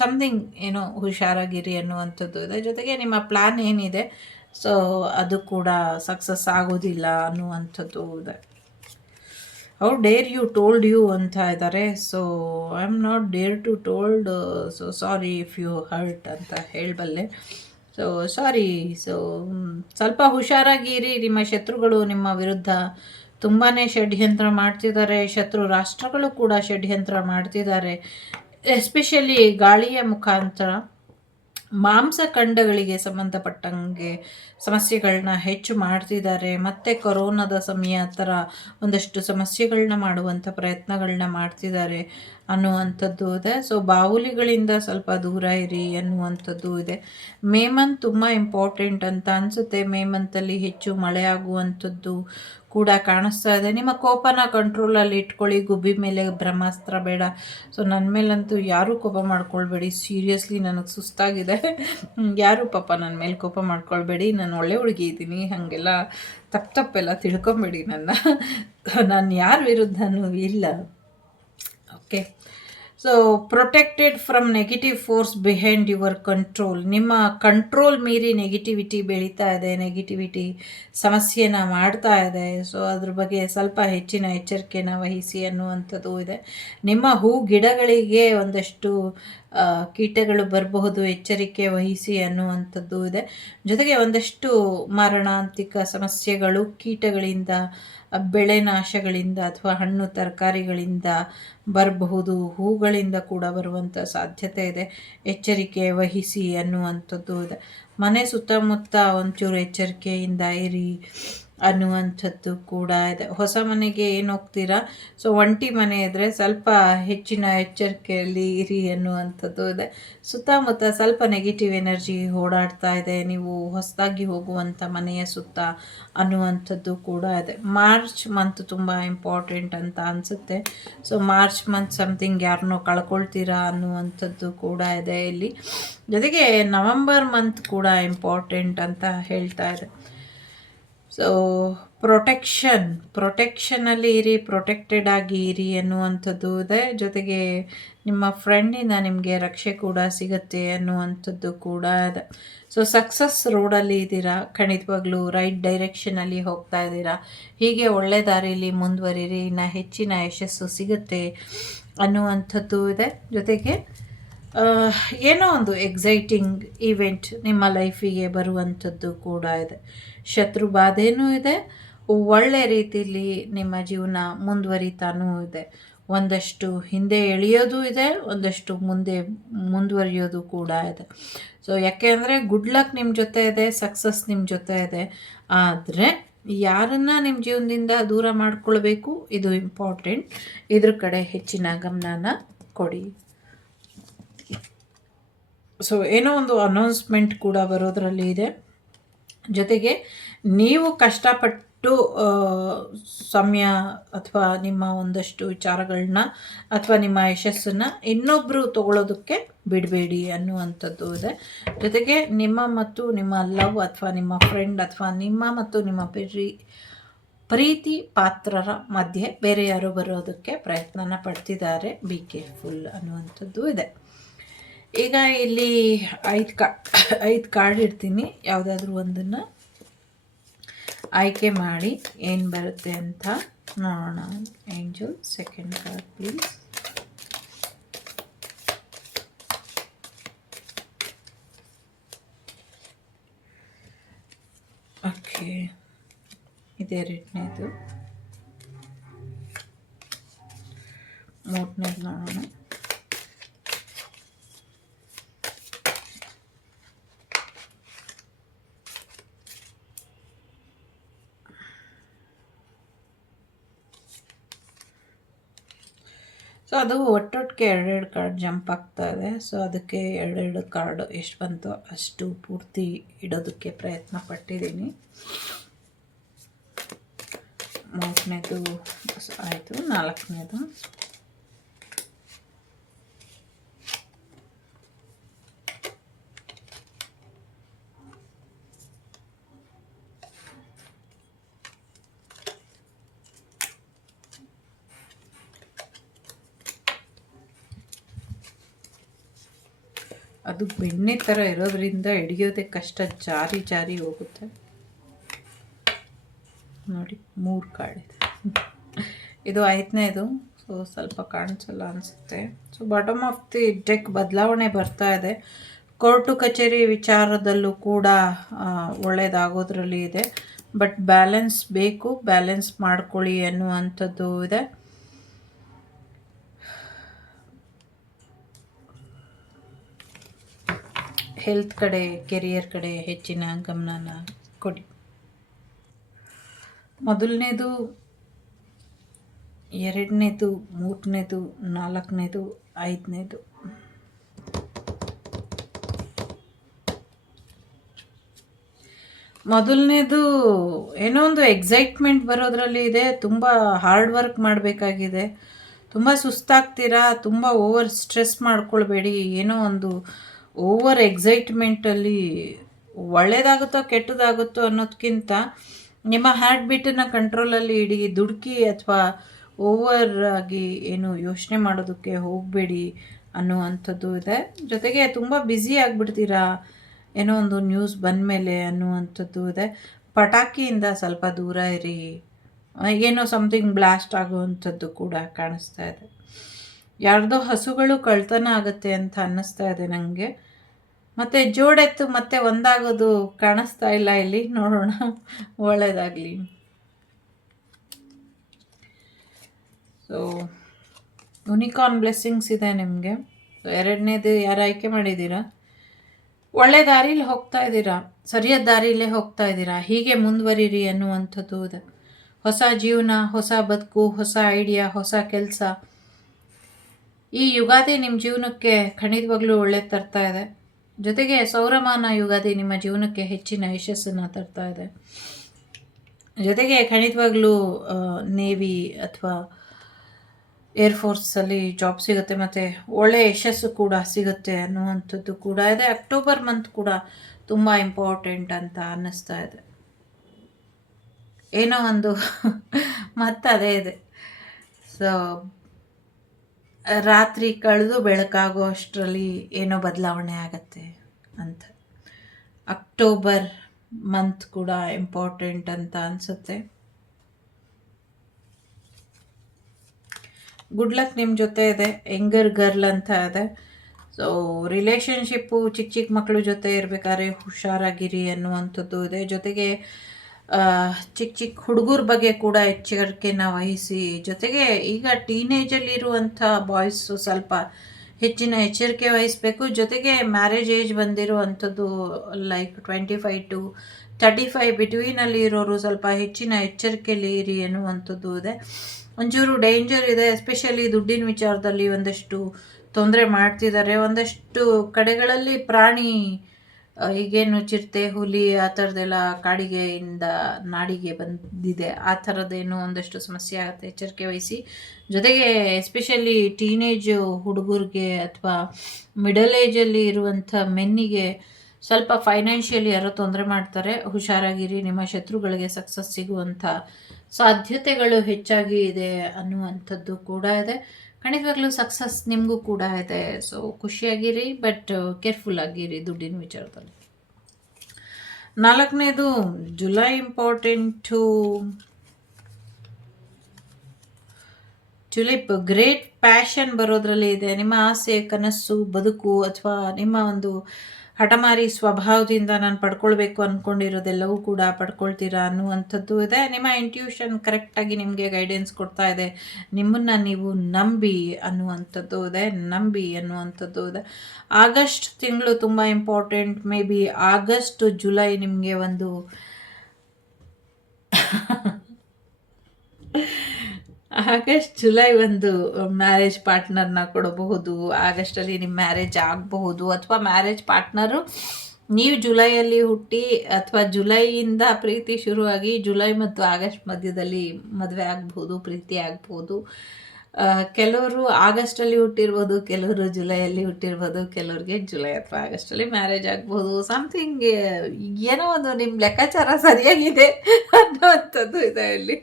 ಸಮಥಿಂಗ್ ಏನೋ ಹುಷಾರಾಗಿರಿ ಅನ್ನುವಂಥದ್ದು ಇದೆ. ಜೊತೆಗೆ ನಿಮ್ಮ ಪ್ಲ್ಯಾನ್ ಏನಿದೆ ಸೊ ಅದು ಕೂಡ ಸಕ್ಸಸ್ ಆಗೋದಿಲ್ಲ ಅನ್ನುವಂಥದ್ದು ಇದೆ. How dare you told you ಅಂತ ಇದ್ದಾರೆ. So I am not dare to told. So sorry if you hurt ಅಂತ ಹೇಳಬಲ್ಲೆ. So sorry. ಸೊ ಸ್ವಲ್ಪ ಹುಷಾರಾಗಿರಿ. ನಿಮ್ಮ ಶತ್ರುಗಳು ನಿಮ್ಮ ವಿರುದ್ಧ ತುಂಬಾ ಷಡ್ಯಂತ್ರ ಮಾಡ್ತಿದ್ದಾರೆ. ಶತ್ರು ರಾಷ್ಟ್ರಗಳು ಕೂಡ ಷಡ್ಯಂತ್ರ ಮಾಡ್ತಿದ್ದಾರೆ. ಎಸ್ಪೆಷಲಿ ಗಾಳಿಯ ಮುಖಾಂತರ ಮಾಂಸಖಂಡಗಳಿಗೆ ಸಂಬಂಧಪಟ್ಟಂಗೆ ಸಮಸ್ಯೆಗಳನ್ನ ಹೆಚ್ಚು ಮಾಡ್ತಿದ್ದಾರೆ. ಮತ್ತು ಕೊರೋನಾದ ಸಮಯ ಥರ ಒಂದಷ್ಟು ಸಮಸ್ಯೆಗಳನ್ನ ಮಾಡುವಂಥ ಪ್ರಯತ್ನಗಳನ್ನ ಮಾಡ್ತಿದ್ದಾರೆ ಅನ್ನುವಂಥದ್ದು ಇದೆ. ಸೊ ಬಾವುಲಿಗಳಿಂದ ಸ್ವಲ್ಪ ದೂರ ಇರಿ ಅನ್ನುವಂಥದ್ದು ಇದೆ. ಮೇ ಮಂತ್ ತುಂಬ ಇಂಪಾರ್ಟೆಂಟ್ ಅಂತ ಅನಿಸುತ್ತೆ. ಮೇ ಮಂತಲ್ಲಿ ಹೆಚ್ಚು ಮಳೆ ಆಗುವಂಥದ್ದು ಕೂಡ ಕಾಣಿಸ್ತಾ ಇದೆ. ನಿಮ್ಮ ಕೋಪನ ಕಂಟ್ರೋಲಲ್ಲಿ ಇಟ್ಕೊಳ್ಳಿ. ಗುಬ್ಬಿ ಮೇಲೆ ಬ್ರಹ್ಮಾಸ್ತ್ರ ಬೇಡ. ಸೊ ನನ್ನ ಮೇಲಂತೂ ಯಾರೂ ಕೋಪ ಮಾಡ್ಕೊಳ್ಬೇಡಿ. ಸೀರಿಯಸ್ಲಿ ನನಗೆ ಸುಸ್ತಾಗಿದೆ. ಯಾರೂ ಪಾಪ ನನ್ನ ಮೇಲೆ ಕೋಪ ಮಾಡ್ಕೊಳ್ಬೇಡಿ. ನಾನು ಒಳ್ಳೆ ಹುಡುಗಿ ಇದ್ದೀನಿ, ಹಾಗೆಲ್ಲ ತಪ್ಪೆಲ್ಲ ತಿಳ್ಕೊಬೇಡಿ ನನ್ನ. ನಾನು ಯಾರ ವಿರುದ್ಧನೂ ಇಲ್ಲ. Okay. So protected from negative force behind your control. ನಿಮ್ಮ ಕಂಟ್ರೋಲ್ ಮೀರಿ ನೆಗೆಟಿವಿಟಿ ಬೆಳೀತಾ ಇದೆ, ನೆಗೆಟಿವಿಟಿ ಸಮಸ್ಯೆನ ಮಾಡ್ತಾ ಇದೆ. ಸೊ ಅದ್ರ ಬಗ್ಗೆ ಸ್ವಲ್ಪ ಹೆಚ್ಚಿನ ಎಚ್ಚರಿಕೆನ ವಹಿಸಿ ಅನ್ನುವಂಥದ್ದು ಇದೆ. ನಿಮ್ಮ ಹೂ ಗಿಡಗಳಿಗೆ ಒಂದಷ್ಟು ಕೀಟಗಳು ಬರಬಹುದು, ಎಚ್ಚರಿಕೆ ವಹಿಸಿ ಅನ್ನುವಂಥದ್ದು ಇದೆ. ಜೊತೆಗೆ ಒಂದಷ್ಟು ಮಾರಣಾಂತಿಕ ಸಮಸ್ಯೆಗಳು ಕೀಟಗಳಿಂದ, ಬೆಳೆ ನಾಶಗಳಿಂದ ಅಥವಾ ಹಣ್ಣು ತರಕಾರಿಗಳಿಂದ ಬರಬಹುದು. ಹೂಗಳಿಂದ ಕೂಡ ಬರುವಂಥ ಸಾಧ್ಯತೆ ಇದೆ. ಎಚ್ಚರಿಕೆ ವಹಿಸಿ ಅನ್ನುವಂಥದ್ದು ಇದೆ. ಮನೆ ಸುತ್ತಮುತ್ತ ಒಂಚೂರು ಎಚ್ಚರಿಕೆಯಿಂದ ಇರಿ ಅನ್ನುವಂಥದ್ದು ಕೂಡ ಇದೆ. ಹೊಸ ಮನೆಗೆ ಏನು ಹೋಗ್ತೀರಾ, ಸೊ ಒಂಟಿ ಮನೆ ಇದ್ದರೆ ಸ್ವಲ್ಪ ಹೆಚ್ಚಿನ ಎಚ್ಚರಿಕೆಯಲ್ಲಿ ಇರಿ ಅನ್ನುವಂಥದ್ದು ಇದೆ. ಸುತ್ತಮುತ್ತ ಸ್ವಲ್ಪ ನೆಗೆಟಿವ್ ಎನರ್ಜಿ ಓಡಾಡ್ತಾ ಇದೆ ನೀವು ಹೊಸದಾಗಿ ಹೋಗುವಂಥ ಮನೆಯ ಸುತ್ತ ಅನ್ನುವಂಥದ್ದು ಕೂಡ ಇದೆ. ಮಾರ್ಚ್ ಮಂತ್ ತುಂಬ ಇಂಪಾರ್ಟೆಂಟ್ ಅಂತ ಅನಿಸುತ್ತೆ. ಸೊ ಮಾರ್ಚ್ ಮಂತ್ ಸಮಥಿಂಗ್ ಯಾರನ್ನೋ ಕಳ್ಕೊಳ್ತೀರಾ ಅನ್ನುವಂಥದ್ದು ಕೂಡ ಇದೆ ಇಲ್ಲಿ. ಜೊತೆಗೆ ನವಂಬರ್ ಮಂತ್ ಕೂಡ ಇಂಪಾರ್ಟೆಂಟ್ ಅಂತ ಹೇಳ್ತಾ ಇದೆ. ಸೊ ಪ್ರೊಟೆಕ್ಷನಲ್ಲಿ ಇರಿ, ಪ್ರೊಟೆಕ್ಟೆಡ್ ಆಗಿ ಇರಿ ಅನ್ನುವಂಥದ್ದು ಇದೆ. ಜೊತೆಗೆ ನಿಮ್ಮ ಫ್ರೆಂಡಿಂದ ನಿಮಗೆ ರಕ್ಷೆ ಕೂಡ ಸಿಗುತ್ತೆ ಅನ್ನುವಂಥದ್ದು ಕೂಡ ಇದೆ. ಸೊ ಸಕ್ಸಸ್ ರೋಡಲ್ಲಿ ಇದ್ದೀರಾ, ಖಂಡಿತವಾಗ್ಲೂ ರೈಟ್ ಡೈರೆಕ್ಷನಲ್ಲಿ ಹೋಗ್ತಾ ಇದ್ದೀರಾ. ಹೀಗೆ ಒಳ್ಳೆ ದಾರಿಯಲ್ಲಿ ಮುಂದುವರಿರಿ, ಇನ್ನು ಹೆಚ್ಚಿನ ಯಶಸ್ಸು ಸಿಗುತ್ತೆ ಅನ್ನುವಂಥದ್ದು ಇದೆ. ಜೊತೆಗೆ ಏನೋ ಒಂದು ಎಕ್ಸೈಟಿಂಗ್ ಇವೆಂಟ್ ನಿಮ್ಮ ಲೈಫಿಗೆ ಬರುವಂಥದ್ದು ಕೂಡ ಇದೆ. ಶತ್ರು ಬಾಧೆನೂ ಇದೆ, ಒಳ್ಳೆ ರೀತಿಯಲ್ಲಿ ನಿಮ್ಮ ಜೀವನ ಮುಂದುವರಿತಾನೂ ಇದೆ. ಒಂದಷ್ಟು ಹಿಂದೆ ಎಳೆಯೋದು ಇದೆ, ಒಂದಷ್ಟು ಮುಂದೆ ಮುಂದುವರಿಯೋದು ಕೂಡ ಇದೆ. ಸೊ ಯಾಕೆ ಅಂದರೆ ಗುಡ್ ಲಕ್ ನಿಮ್ಮ ಜೊತೆ ಇದೆ, ಸಕ್ಸಸ್ ನಿಮ್ಮ ಜೊತೆ ಇದೆ. ಆದರೆ ಯಾರನ್ನು ನಿಮ್ಮ ಜೀವನದಿಂದ ದೂರ ಮಾಡ್ಕೊಳ್ಬೇಕು, ಇದು ಇಂಪಾರ್ಟೆಂಟ್. ಇದ್ರ ಕಡೆ ಹೆಚ್ಚಿನ ಗಮನನ ಕೊಡಿ. ಸೊ ಏನೋ ಒಂದು ಅನೌನ್ಸ್ಮೆಂಟ್ ಕೂಡ ಬರೋದರಲ್ಲಿ ಇದೆ. ಜೊತೆಗೆ ನೀವು ಕಷ್ಟಪಟ್ಟು ಸಮಯ ಅಥವಾ ನಿಮ್ಮ ಒಂದಷ್ಟು ವಿಚಾರಗಳನ್ನ ಅಥವಾ ನಿಮ್ಮ ಯಶಸ್ಸನ್ನು ಇನ್ನೊಬ್ಬರು ತಗೊಳ್ಳೋದಕ್ಕೆ ಬಿಡಬೇಡಿ ಅನ್ನುವಂಥದ್ದು ಇದೆ. ಜೊತೆಗೆ ನಿಮ್ಮ ಮತ್ತು ನಿಮ್ಮ ಲವ್ ಅಥವಾ ನಿಮ್ಮ ಫ್ರೆಂಡ್ ಅಥವಾ ನಿಮ್ಮ ಮತ್ತು ನಿಮ್ಮ ಪ್ರೀತಿ ಪಾತ್ರರ ಮಧ್ಯೆ ಬೇರೆ ಯಾರು ಬರೋದಕ್ಕೆ ಪ್ರಯತ್ನನ ಪಡ್ತಿದ್ದಾರೆ, ಬಿ ಕೇರ್ಫುಲ್ ಅನ್ನುವಂಥದ್ದು ಇದೆ. ಈಗ ಇಲ್ಲಿ 5 ಕಾರ್ಡ್ ಇಡ್ತೀನಿ, ಯಾವುದಾದ್ರೂ ಒಂದನ್ನು ಆಯ್ಕೆ ಮಾಡಿ ಏನು ಬರುತ್ತೆ ಅಂತ ನೋಡೋಣ. Angel, second card please. Okay, ಇದೇ 2ನೇದು, 3ನೇದು ನೋಡೋಣ. ಸೊ ಅದು ಒಟ್ಟೊಟ್ಟಿಗೆ 2 ಕಾರ್ಡ್ ಜಂಪ್ ಆಗ್ತಾ ಇದೆ. ಸೊ ಅದಕ್ಕೆ 2 ಕಾರ್ಡ್ ಎಷ್ಟು ಬಂತು ಅಷ್ಟು ಪೂರ್ತಿ ಇಡೋದಕ್ಕೆ ಪ್ರಯತ್ನ ಪಟ್ಟಿದ್ದೀನಿ. 3ನೇದು ಆಯಿತು, 4ನೇದು. ಅದು ಬೆಣ್ಣೆ ಥರ ಇರೋದ್ರಿಂದ ಹಿಡಿಯೋದೇ ಕಷ್ಟ, ಜಾರಿ ಜಾರಿ ಹೋಗುತ್ತೆ. ನೋಡಿ 3 ಕಾರ್ಡ್ ಇದೆ. ಇದು 5ನೇದು. ಸೊ ಸ್ವಲ್ಪ ಕಾಣಿಸಲ್ಲ ಅನಿಸುತ್ತೆ. So bottom of the deck ಬದಲಾವಣೆ ಬರ್ತಾ ಇದೆ. ಕೋರ್ಟು ಕಚೇರಿ ವಿಚಾರದಲ್ಲೂ ಕೂಡ ಒಳ್ಳೆಯದಾಗೋದ್ರಲ್ಲಿ ಇದೆ. ಬಟ್ ಬ್ಯಾಲೆನ್ಸ್ ಬೇಕು, ಬ್ಯಾಲೆನ್ಸ್ ಮಾಡ್ಕೊಳ್ಳಿ ಅನ್ನುವಂಥದ್ದು ಇದೆ. ಹೆಲ್ತ್ ಕಡೆ, ಕೆರಿಯರ್ ಕಡೆ ಹೆಚ್ಚಿನ ಗಮನನ ಕೊಡಿ. ಮೊದಲನೇದು, 2ನೇದು, 3ನೇದು, 4ನೇದು, 5ನೇದು. ಮೊದಲನೇದು ಏನೋ ಒಂದು ಎಕ್ಸೈಟ್ಮೆಂಟ್ ಬರೋದ್ರಲ್ಲಿ ಇದೆ. ತುಂಬ ಹಾರ್ಡ್ ವರ್ಕ್ ಮಾಡಬೇಕಾಗಿದೆ. ತುಂಬ ಸುಸ್ತಾಗ್ತೀರಾ, ತುಂಬ ಓವರ್ ಸ್ಟ್ರೆಸ್ ಮಾಡ್ಕೊಳ್ಬೇಡಿ. ಏನೋ ಒಂದು ಓವರ್ ಎಕ್ಸೈಟ್ಮೆಂಟಲ್ಲಿ ಒಳ್ಳೆಯದಾಗುತ್ತೋ ಕೆಟ್ಟದಾಗುತ್ತೋ ಅನ್ನೋದಕ್ಕಿಂತ ನಿಮ್ಮ ಹಾರ್ಟ್ ಬೀಟನ್ನು ಕಂಟ್ರೋಲಲ್ಲಿ ಇಡಿ. ದುಡುಕಿ ಅಥವಾ ಓವರ್ ಆಗಿ ಏನು ಯೋಚನೆ ಮಾಡೋದಕ್ಕೆ ಹೋಗಬೇಡಿ ಅನ್ನುವಂಥದ್ದು ಇದೆ. ಜೊತೆಗೆ ತುಂಬ ಬ್ಯುಸಿ ಆಗಿಬಿಡ್ತೀರಾ ಏನೋ ಒಂದು ನ್ಯೂಸ್ ಬಂದಮೇಲೆ ಅನ್ನುವಂಥದ್ದು ಇದೆ. ಪಟಾಕಿಯಿಂದ ಸ್ವಲ್ಪ ದೂರ ಇರಿ. ಏನೋ ಸಮಥಿಂಗ್ ಬ್ಲಾಸ್ಟ್ ಆಗುವಂಥದ್ದು ಕೂಡ ಕಾಣಿಸ್ತಾ ಇದೆ. ಯಾರ್ದೋ ಹಸುಗಳು ಕಳ್ತನ ಆಗುತ್ತೆ ಅಂತ ಅನ್ನಿಸ್ತಾ ಇದೆ ನನಗೆ. ಮತ್ತು ಜೋಡೆತ್ತು ಮತ್ತೆ ಒಂದಾಗೋದು ಕಾಣಿಸ್ತಾ ಇಲ್ಲ ಇಲ್ಲಿ. ನೋಡೋಣ, ಒಳ್ಳೆಯದಾಗಲಿ. ಸೊ ಯುನಿಕಾರ್ನ್ ಬ್ಲೆಸ್ಸಿಂಗ್ಸ್ ಇದೆ ನಿಮಗೆ. 2ನೇದು ಯಾರು ಆಯ್ಕೆ ಮಾಡಿದ್ದೀರಾ, ಒಳ್ಳೆ ದಾರಿಲಿ ಹೋಗ್ತಾ ಇದ್ದೀರಾ, ಸರಿಯಾದ ದಾರಿಯಲ್ಲೇ ಹೋಗ್ತಾ ಇದ್ದೀರಾ. ಹೀಗೆ ಮುಂದುವರಿರಿ ಅನ್ನುವಂಥದ್ದು ಇದೆ. ಹೊಸ ಜೀವನ, ಹೊಸ ಬದುಕು, ಹೊಸ ಐಡಿಯಾ, ಹೊಸ ಕೆಲಸ. ಈ ಯುಗಾದಿ ನಿಮ್ಮ ಜೀವನಕ್ಕೆ ಖಂಡಿತವಾಗ್ಲೂ ಒಳ್ಳೆದು ತರ್ತಾ ಇದೆ. ಜೊತೆಗೆ ಸೌರಮಾನ ಯುಗಾದಿ ನಿಮ್ಮ ಜೀವನಕ್ಕೆ ಹೆಚ್ಚಿನ ಯಶಸ್ಸನ್ನು ತರ್ತಾ ಇದೆ. ಜೊತೆಗೆ ಖಂಡಿತವಾಗ್ಲೂ ನೇವಿ ಅಥವಾ ಏರ್ಫೋರ್ಸಲ್ಲಿ ಜಾಬ್ ಸಿಗುತ್ತೆ ಮತ್ತು ಒಳ್ಳೆಯ ಯಶಸ್ಸು ಕೂಡ ಸಿಗುತ್ತೆ ಅನ್ನುವಂಥದ್ದು ಕೂಡ ಇದೆ. ಅಕ್ಟೋಬರ್ ಮಂತ್ ಕೂಡ ತುಂಬ ಇಂಪಾರ್ಟೆಂಟ್ ಅಂತ ಅನ್ನಿಸ್ತಾ ಇದೆ. ಏನೋ ಒಂದು ಮತ್ತದೇ ಇದೆ. ಸೊ ರಾತ್ರಿ ಕಳೆದು ಬೆಳಕಾಗೋ ಅಷ್ಟರಲ್ಲಿ ಏನೋ ಬದಲಾವಣೆ ಆಗತ್ತೆ ಅಂತ. ಅಕ್ಟೋಬರ್ ಮಂತ್ ಕೂಡ ಇಂಪಾರ್ಟೆಂಟ್ ಅಂತ ಅನಿಸುತ್ತೆ. ಗುಡ್ ಲಕ್ ನಿಮ್ಮ ಜೊತೆ ಇದೆ. ಯಂಗರ್ ಗರ್ಲ್ ಅಂತ ಇದೆ. ಸೊ ರಿಲೇಷನ್ಶಿಪ್ಪು ಚಿಕ್ಕ ಚಿಕ್ಕ ಮಕ್ಕಳು ಜೊತೆ ಇರಬೇಕಾದ್ರೆ ಹುಷಾರಾಗಿರಿ ಅನ್ನುವಂಥದ್ದು ಇದೆ. ಜೊತೆಗೆ ಚಿಕ್ಕ ಚಿಕ್ಕ ಹುಡುಗರ ಬಗ್ಗೆ ಕೂಡ ಎಚ್ಚರಿಕೆನ ವಹಿಸಿ. ಜೊತೆಗೆ ಈಗ ಟೀನೇಜಲ್ಲಿರುವಂಥ ಬಾಯ್ಸು ಸ್ವಲ್ಪ ಹೆಚ್ಚಿನ ಎಚ್ಚರಿಕೆ ವಹಿಸಬೇಕು. ಜೊತೆಗೆ ಮ್ಯಾರೇಜ್ ಏಜ್ ಬಂದಿರುವಂಥದ್ದು ಲೈಕ್ 25 to 35 ಬಿಟ್ವೀನಲ್ಲಿ ಇರೋರು ಸ್ವಲ್ಪ ಹೆಚ್ಚಿನ ಎಚ್ಚರಿಕೆಯಲ್ಲಿ ಇರಿ ಅನ್ನುವಂಥದ್ದು ಇದೆ. ಒಂಚೂರು ಡೇಂಜರ್ ಇದೆ. ಎಸ್ಪೆಷಲಿ ದುಡ್ಡಿನ ವಿಚಾರದಲ್ಲಿ ಒಂದಷ್ಟು ತೊಂದರೆ ಮಾಡ್ತಿದ್ದಾರೆ. ಒಂದಷ್ಟು ಕಡೆಗಳಲ್ಲಿ ಪ್ರಾಣಿ, ಈಗೇನು ಚಿರತೆ, ಹುಲಿ ಆ ಥರದ್ದೆಲ್ಲ ಕಾಡಿಗೆಯಿಂದ ನಾಡಿಗೆ ಬಂದಿದೆ. ಆ ಥರದ್ದೇನು ಒಂದಷ್ಟು ಸಮಸ್ಯೆ ಆಗುತ್ತೆ, ಎಚ್ಚರಿಕೆ ವಹಿಸಿ. ಜೊತೆಗೆ ಎಸ್ಪೆಷಲಿ ಟೀನೇಜ್ ಹುಡುಗರಿಗೆ ಅಥವಾ ಮಿಡಲ್ ಏಜಲ್ಲಿ ಇರುವಂಥ ಮೆನ್ನಿಗೆ ಸ್ವಲ್ಪ ಫೈನಾನ್ಷಿಯಲಿ ಯಾರೋ ತೊಂದರೆ ಮಾಡ್ತಾರೆ, ಹುಷಾರಾಗಿರಿ. ನಿಮ್ಮ ಶತ್ರುಗಳಿಗೆ ಸಕ್ಸಸ್ ಸಿಗುವಂಥ ಸಾಧ್ಯತೆಗಳು ಹೆಚ್ಚಾಗಿ ಇದೆ ಅನ್ನುವಂಥದ್ದು ಕೂಡ ಇದೆ. ಖಂಡಿತವಾಗ್ಲೂ ಸಕ್ಸಸ್ ನಿಮಗೂ ಕೂಡ ಇದೆ. ಸೊ ಖುಷಿಯಾಗಿರಿ, ಬಟ್ ಕೇರ್ಫುಲ್ ಆಗಿರಿ ದುಡ್ಡಿನ ವಿಚಾರದಲ್ಲಿ. 4ನೇದು ಜುಲೈ ಇಂಪಾರ್ಟೆಂಟು. ಟ್ಯುಲಿಪ್ ಗ್ರೇಟ್ ಪ್ಯಾಷನ್ ಬರೋದ್ರಲ್ಲಿ ಇದೆ. ನಿಮ್ಮ ಆಸೆ, ಕನಸು, ಬದುಕು ಅಥವಾ ನಿಮ್ಮ ಒಂದು ಹಠಮಾರಿ ಸ್ವಭಾವದಿಂದ ನಾನು ಪಡ್ಕೊಳ್ಬೇಕು ಅಂದ್ಕೊಂಡಿರೋದೆಲ್ಲವೂ ಕೂಡ ಪಡ್ಕೊಳ್ತೀರಾ ಅನ್ನುವಂಥದ್ದು ಇದೆ. ನಿಮ್ಮ ಇಂಟ್ಯೂಷನ್ ಕರೆಕ್ಟಾಗಿ ನಿಮಗೆ ಗೈಡೆನ್ಸ್ ಕೊಡ್ತಾ ಇದೆ. ನಿಮ್ಮನ್ನು ನೀವು ನಂಬಿ ಅನ್ನುವಂಥದ್ದು ಇದೆ. ನಂಬಿ ಅನ್ನುವಂಥದ್ದು ಇದೆ. ಆಗಸ್ಟ್ ತಿಂಗಳು ತುಂಬ important. May be August July ನಿಮಗೆ ಒಂದು ಆಗಸ್ಟ್ ಜುಲೈ ಒಂದು ಮ್ಯಾರೇಜ್ ಪಾರ್ಟ್ನರ್ನ ಕೊಡಬಹುದು. ಆಗಸ್ಟಲ್ಲಿ ನಿಮ್ಮ ಮ್ಯಾರೇಜ್ ಆಗಬಹುದು, ಅಥವಾ ಮ್ಯಾರೇಜ್ ಪಾರ್ಟ್ನರು ನೀವು ಜುಲೈಯಲ್ಲಿ ಹುಟ್ಟಿ ಅಥವಾ ಜುಲೈಯಿಂದ ಪ್ರೀತಿ ಶುರುವಾಗಿ ಜುಲೈ ಮತ್ತು ಆಗಸ್ಟ್ ಮಧ್ಯದಲ್ಲಿ ಮದುವೆ ಆಗ್ಬೋದು, ಪ್ರೀತಿ ಆಗ್ಬೋದು. ಕೆಲವರು ಆಗಸ್ಟಲ್ಲಿ ಹುಟ್ಟಿರ್ಬೋದು, ಕೆಲವರು ಜುಲೈಯಲ್ಲಿ ಹುಟ್ಟಿರ್ಬೋದು, ಕೆಲವ್ರಿಗೆ ಜುಲೈ ಅಥವಾ ಆಗಸ್ಟಲ್ಲಿ ಮ್ಯಾರೇಜ್ ಆಗ್ಬೋದು. ಸಮಥಿಂಗ್ ಏನೋ ಒಂದು ನಿಮ್ಮ ಲೆಕ್ಕಾಚಾರ ಸರಿಯಾಗಿದೆ ಅನ್ನೋವಂಥದ್ದು ಇದೆ. ಇಲ್ಲಿ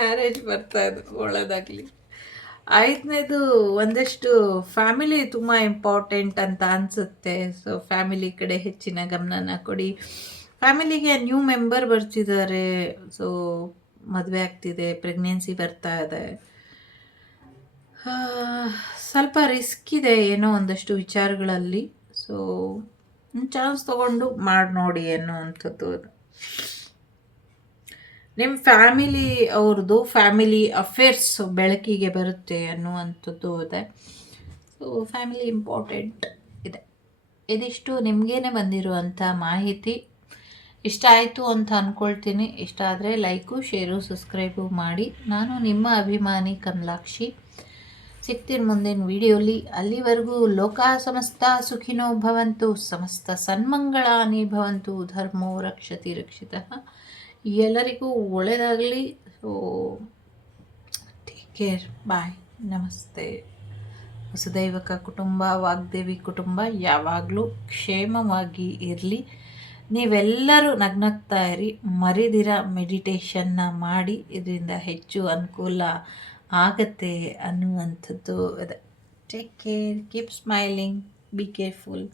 ಮ್ಯಾರೇಜ್ ಬರ್ತಾ ಇದೆ, ಒಳ್ಳೆಯದಾಗಲಿ. 5ನೇದು ಒಂದಷ್ಟು ಫ್ಯಾಮಿಲಿ ತುಂಬ ಇಂಪಾರ್ಟೆಂಟ್ ಅಂತ ಅನಿಸುತ್ತೆ. ಸೊ ಫ್ಯಾಮಿಲಿ ಕಡೆ ಹೆಚ್ಚಿನ ಗಮನನ ಕೊಡಿ. ಫ್ಯಾಮಿಲಿಗೆ ನ್ಯೂ ಮೆಂಬರ್ ಬರ್ತಿದ್ದಾರೆ. ಸೊ ಮದುವೆ ಆಗ್ತಿದೆ, ಪ್ರೆಗ್ನೆನ್ಸಿ ಬರ್ತಾ ಇದೆ. ಸ್ವಲ್ಪ ರಿಸ್ಕ್ ಇದೆ ಏನೋ ಒಂದಷ್ಟು ವಿಚಾರಗಳಲ್ಲಿ. ಸೊ ಚಾನ್ಸ್ ತೊಗೊಂಡು ಮಾಡಿ ನೋಡಿ ಅನ್ನುವಂಥದ್ದು. ನಿಮ್ಮ ಫ್ಯಾಮಿಲಿ ಅವ್ರದ್ದು ಫ್ಯಾಮಿಲಿ ಅಫೇರ್ಸ್ ಬೆಳಕಿಗೆ ಬರುತ್ತೆ ಅನ್ನುವಂಥದ್ದು ಇದೆ. ಸೊ ಫ್ಯಾಮಿಲಿ ಇಂಪಾರ್ಟೆಂಟ್ ಇದೆ. ಇದಿಷ್ಟು ನಿಮಗೇನೆ ಬಂದಿರುವಂಥ ಮಾಹಿತಿ. ಇಷ್ಟ ಆಯಿತು ಅಂತ ಅಂದ್ಕೊಳ್ತೀನಿ. ಇಷ್ಟ ಆದರೆ ಲೈಕು, ಶೇರು, ಸಬ್ಸ್ಕ್ರೈಬು ಮಾಡಿ. ನಾನು ನಿಮ್ಮ ಅಭಿಮಾನಿ ಕಮಲಾಕ್ಷಿ. ಸಿಗ್ತೀನಿ ಮುಂದಿನ ವಿಡಿಯೋಲಿ. ಅಲ್ಲಿವರೆಗೂ ಲೋಕ ಸಮಸ್ತ ಸುಖಿನೋ ಭವಂತು, ಸಮಸ್ತ ಸನ್ಮಂಗಳಾನಿ ಭವಂತು, ಧರ್ಮೋ ರಕ್ಷತಿ ರಕ್ಷಿತಃ. ಎಲ್ಲರಿಗೂ ಒಳ್ಳೆಯದಾಗಲಿ. ಸೊ ಟೇಕ್ ಕೇರ್, ಬಾಯ್, ನಮಸ್ತೆ. ವಸುದೈವಕ ಕುಟುಂಬ, ವಾಗ್ದೇವಿ ಕುಟುಂಬ ಯಾವಾಗಲೂ ಕ್ಷೇಮವಾಗಿ ಇರಲಿ. ನೀವೆಲ್ಲರೂ ನಗ್ನಗ್ತಾ ಇರಿ, ಮರಿದಿರ ಮೆಡಿಟೇಷನ್ನ ಮಾಡಿ. ಇದರಿಂದ ಹೆಚ್ಚು ಅನುಕೂಲ ಆಗತ್ತೆ ಅನ್ನುವಂಥದ್ದು ಇದೆ. Take care, keep smiling, be careful.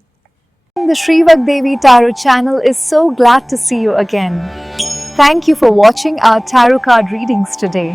The Sri Vagdevi Tarot channel is so glad to see you again. Thank you for watching our tarot card readings today.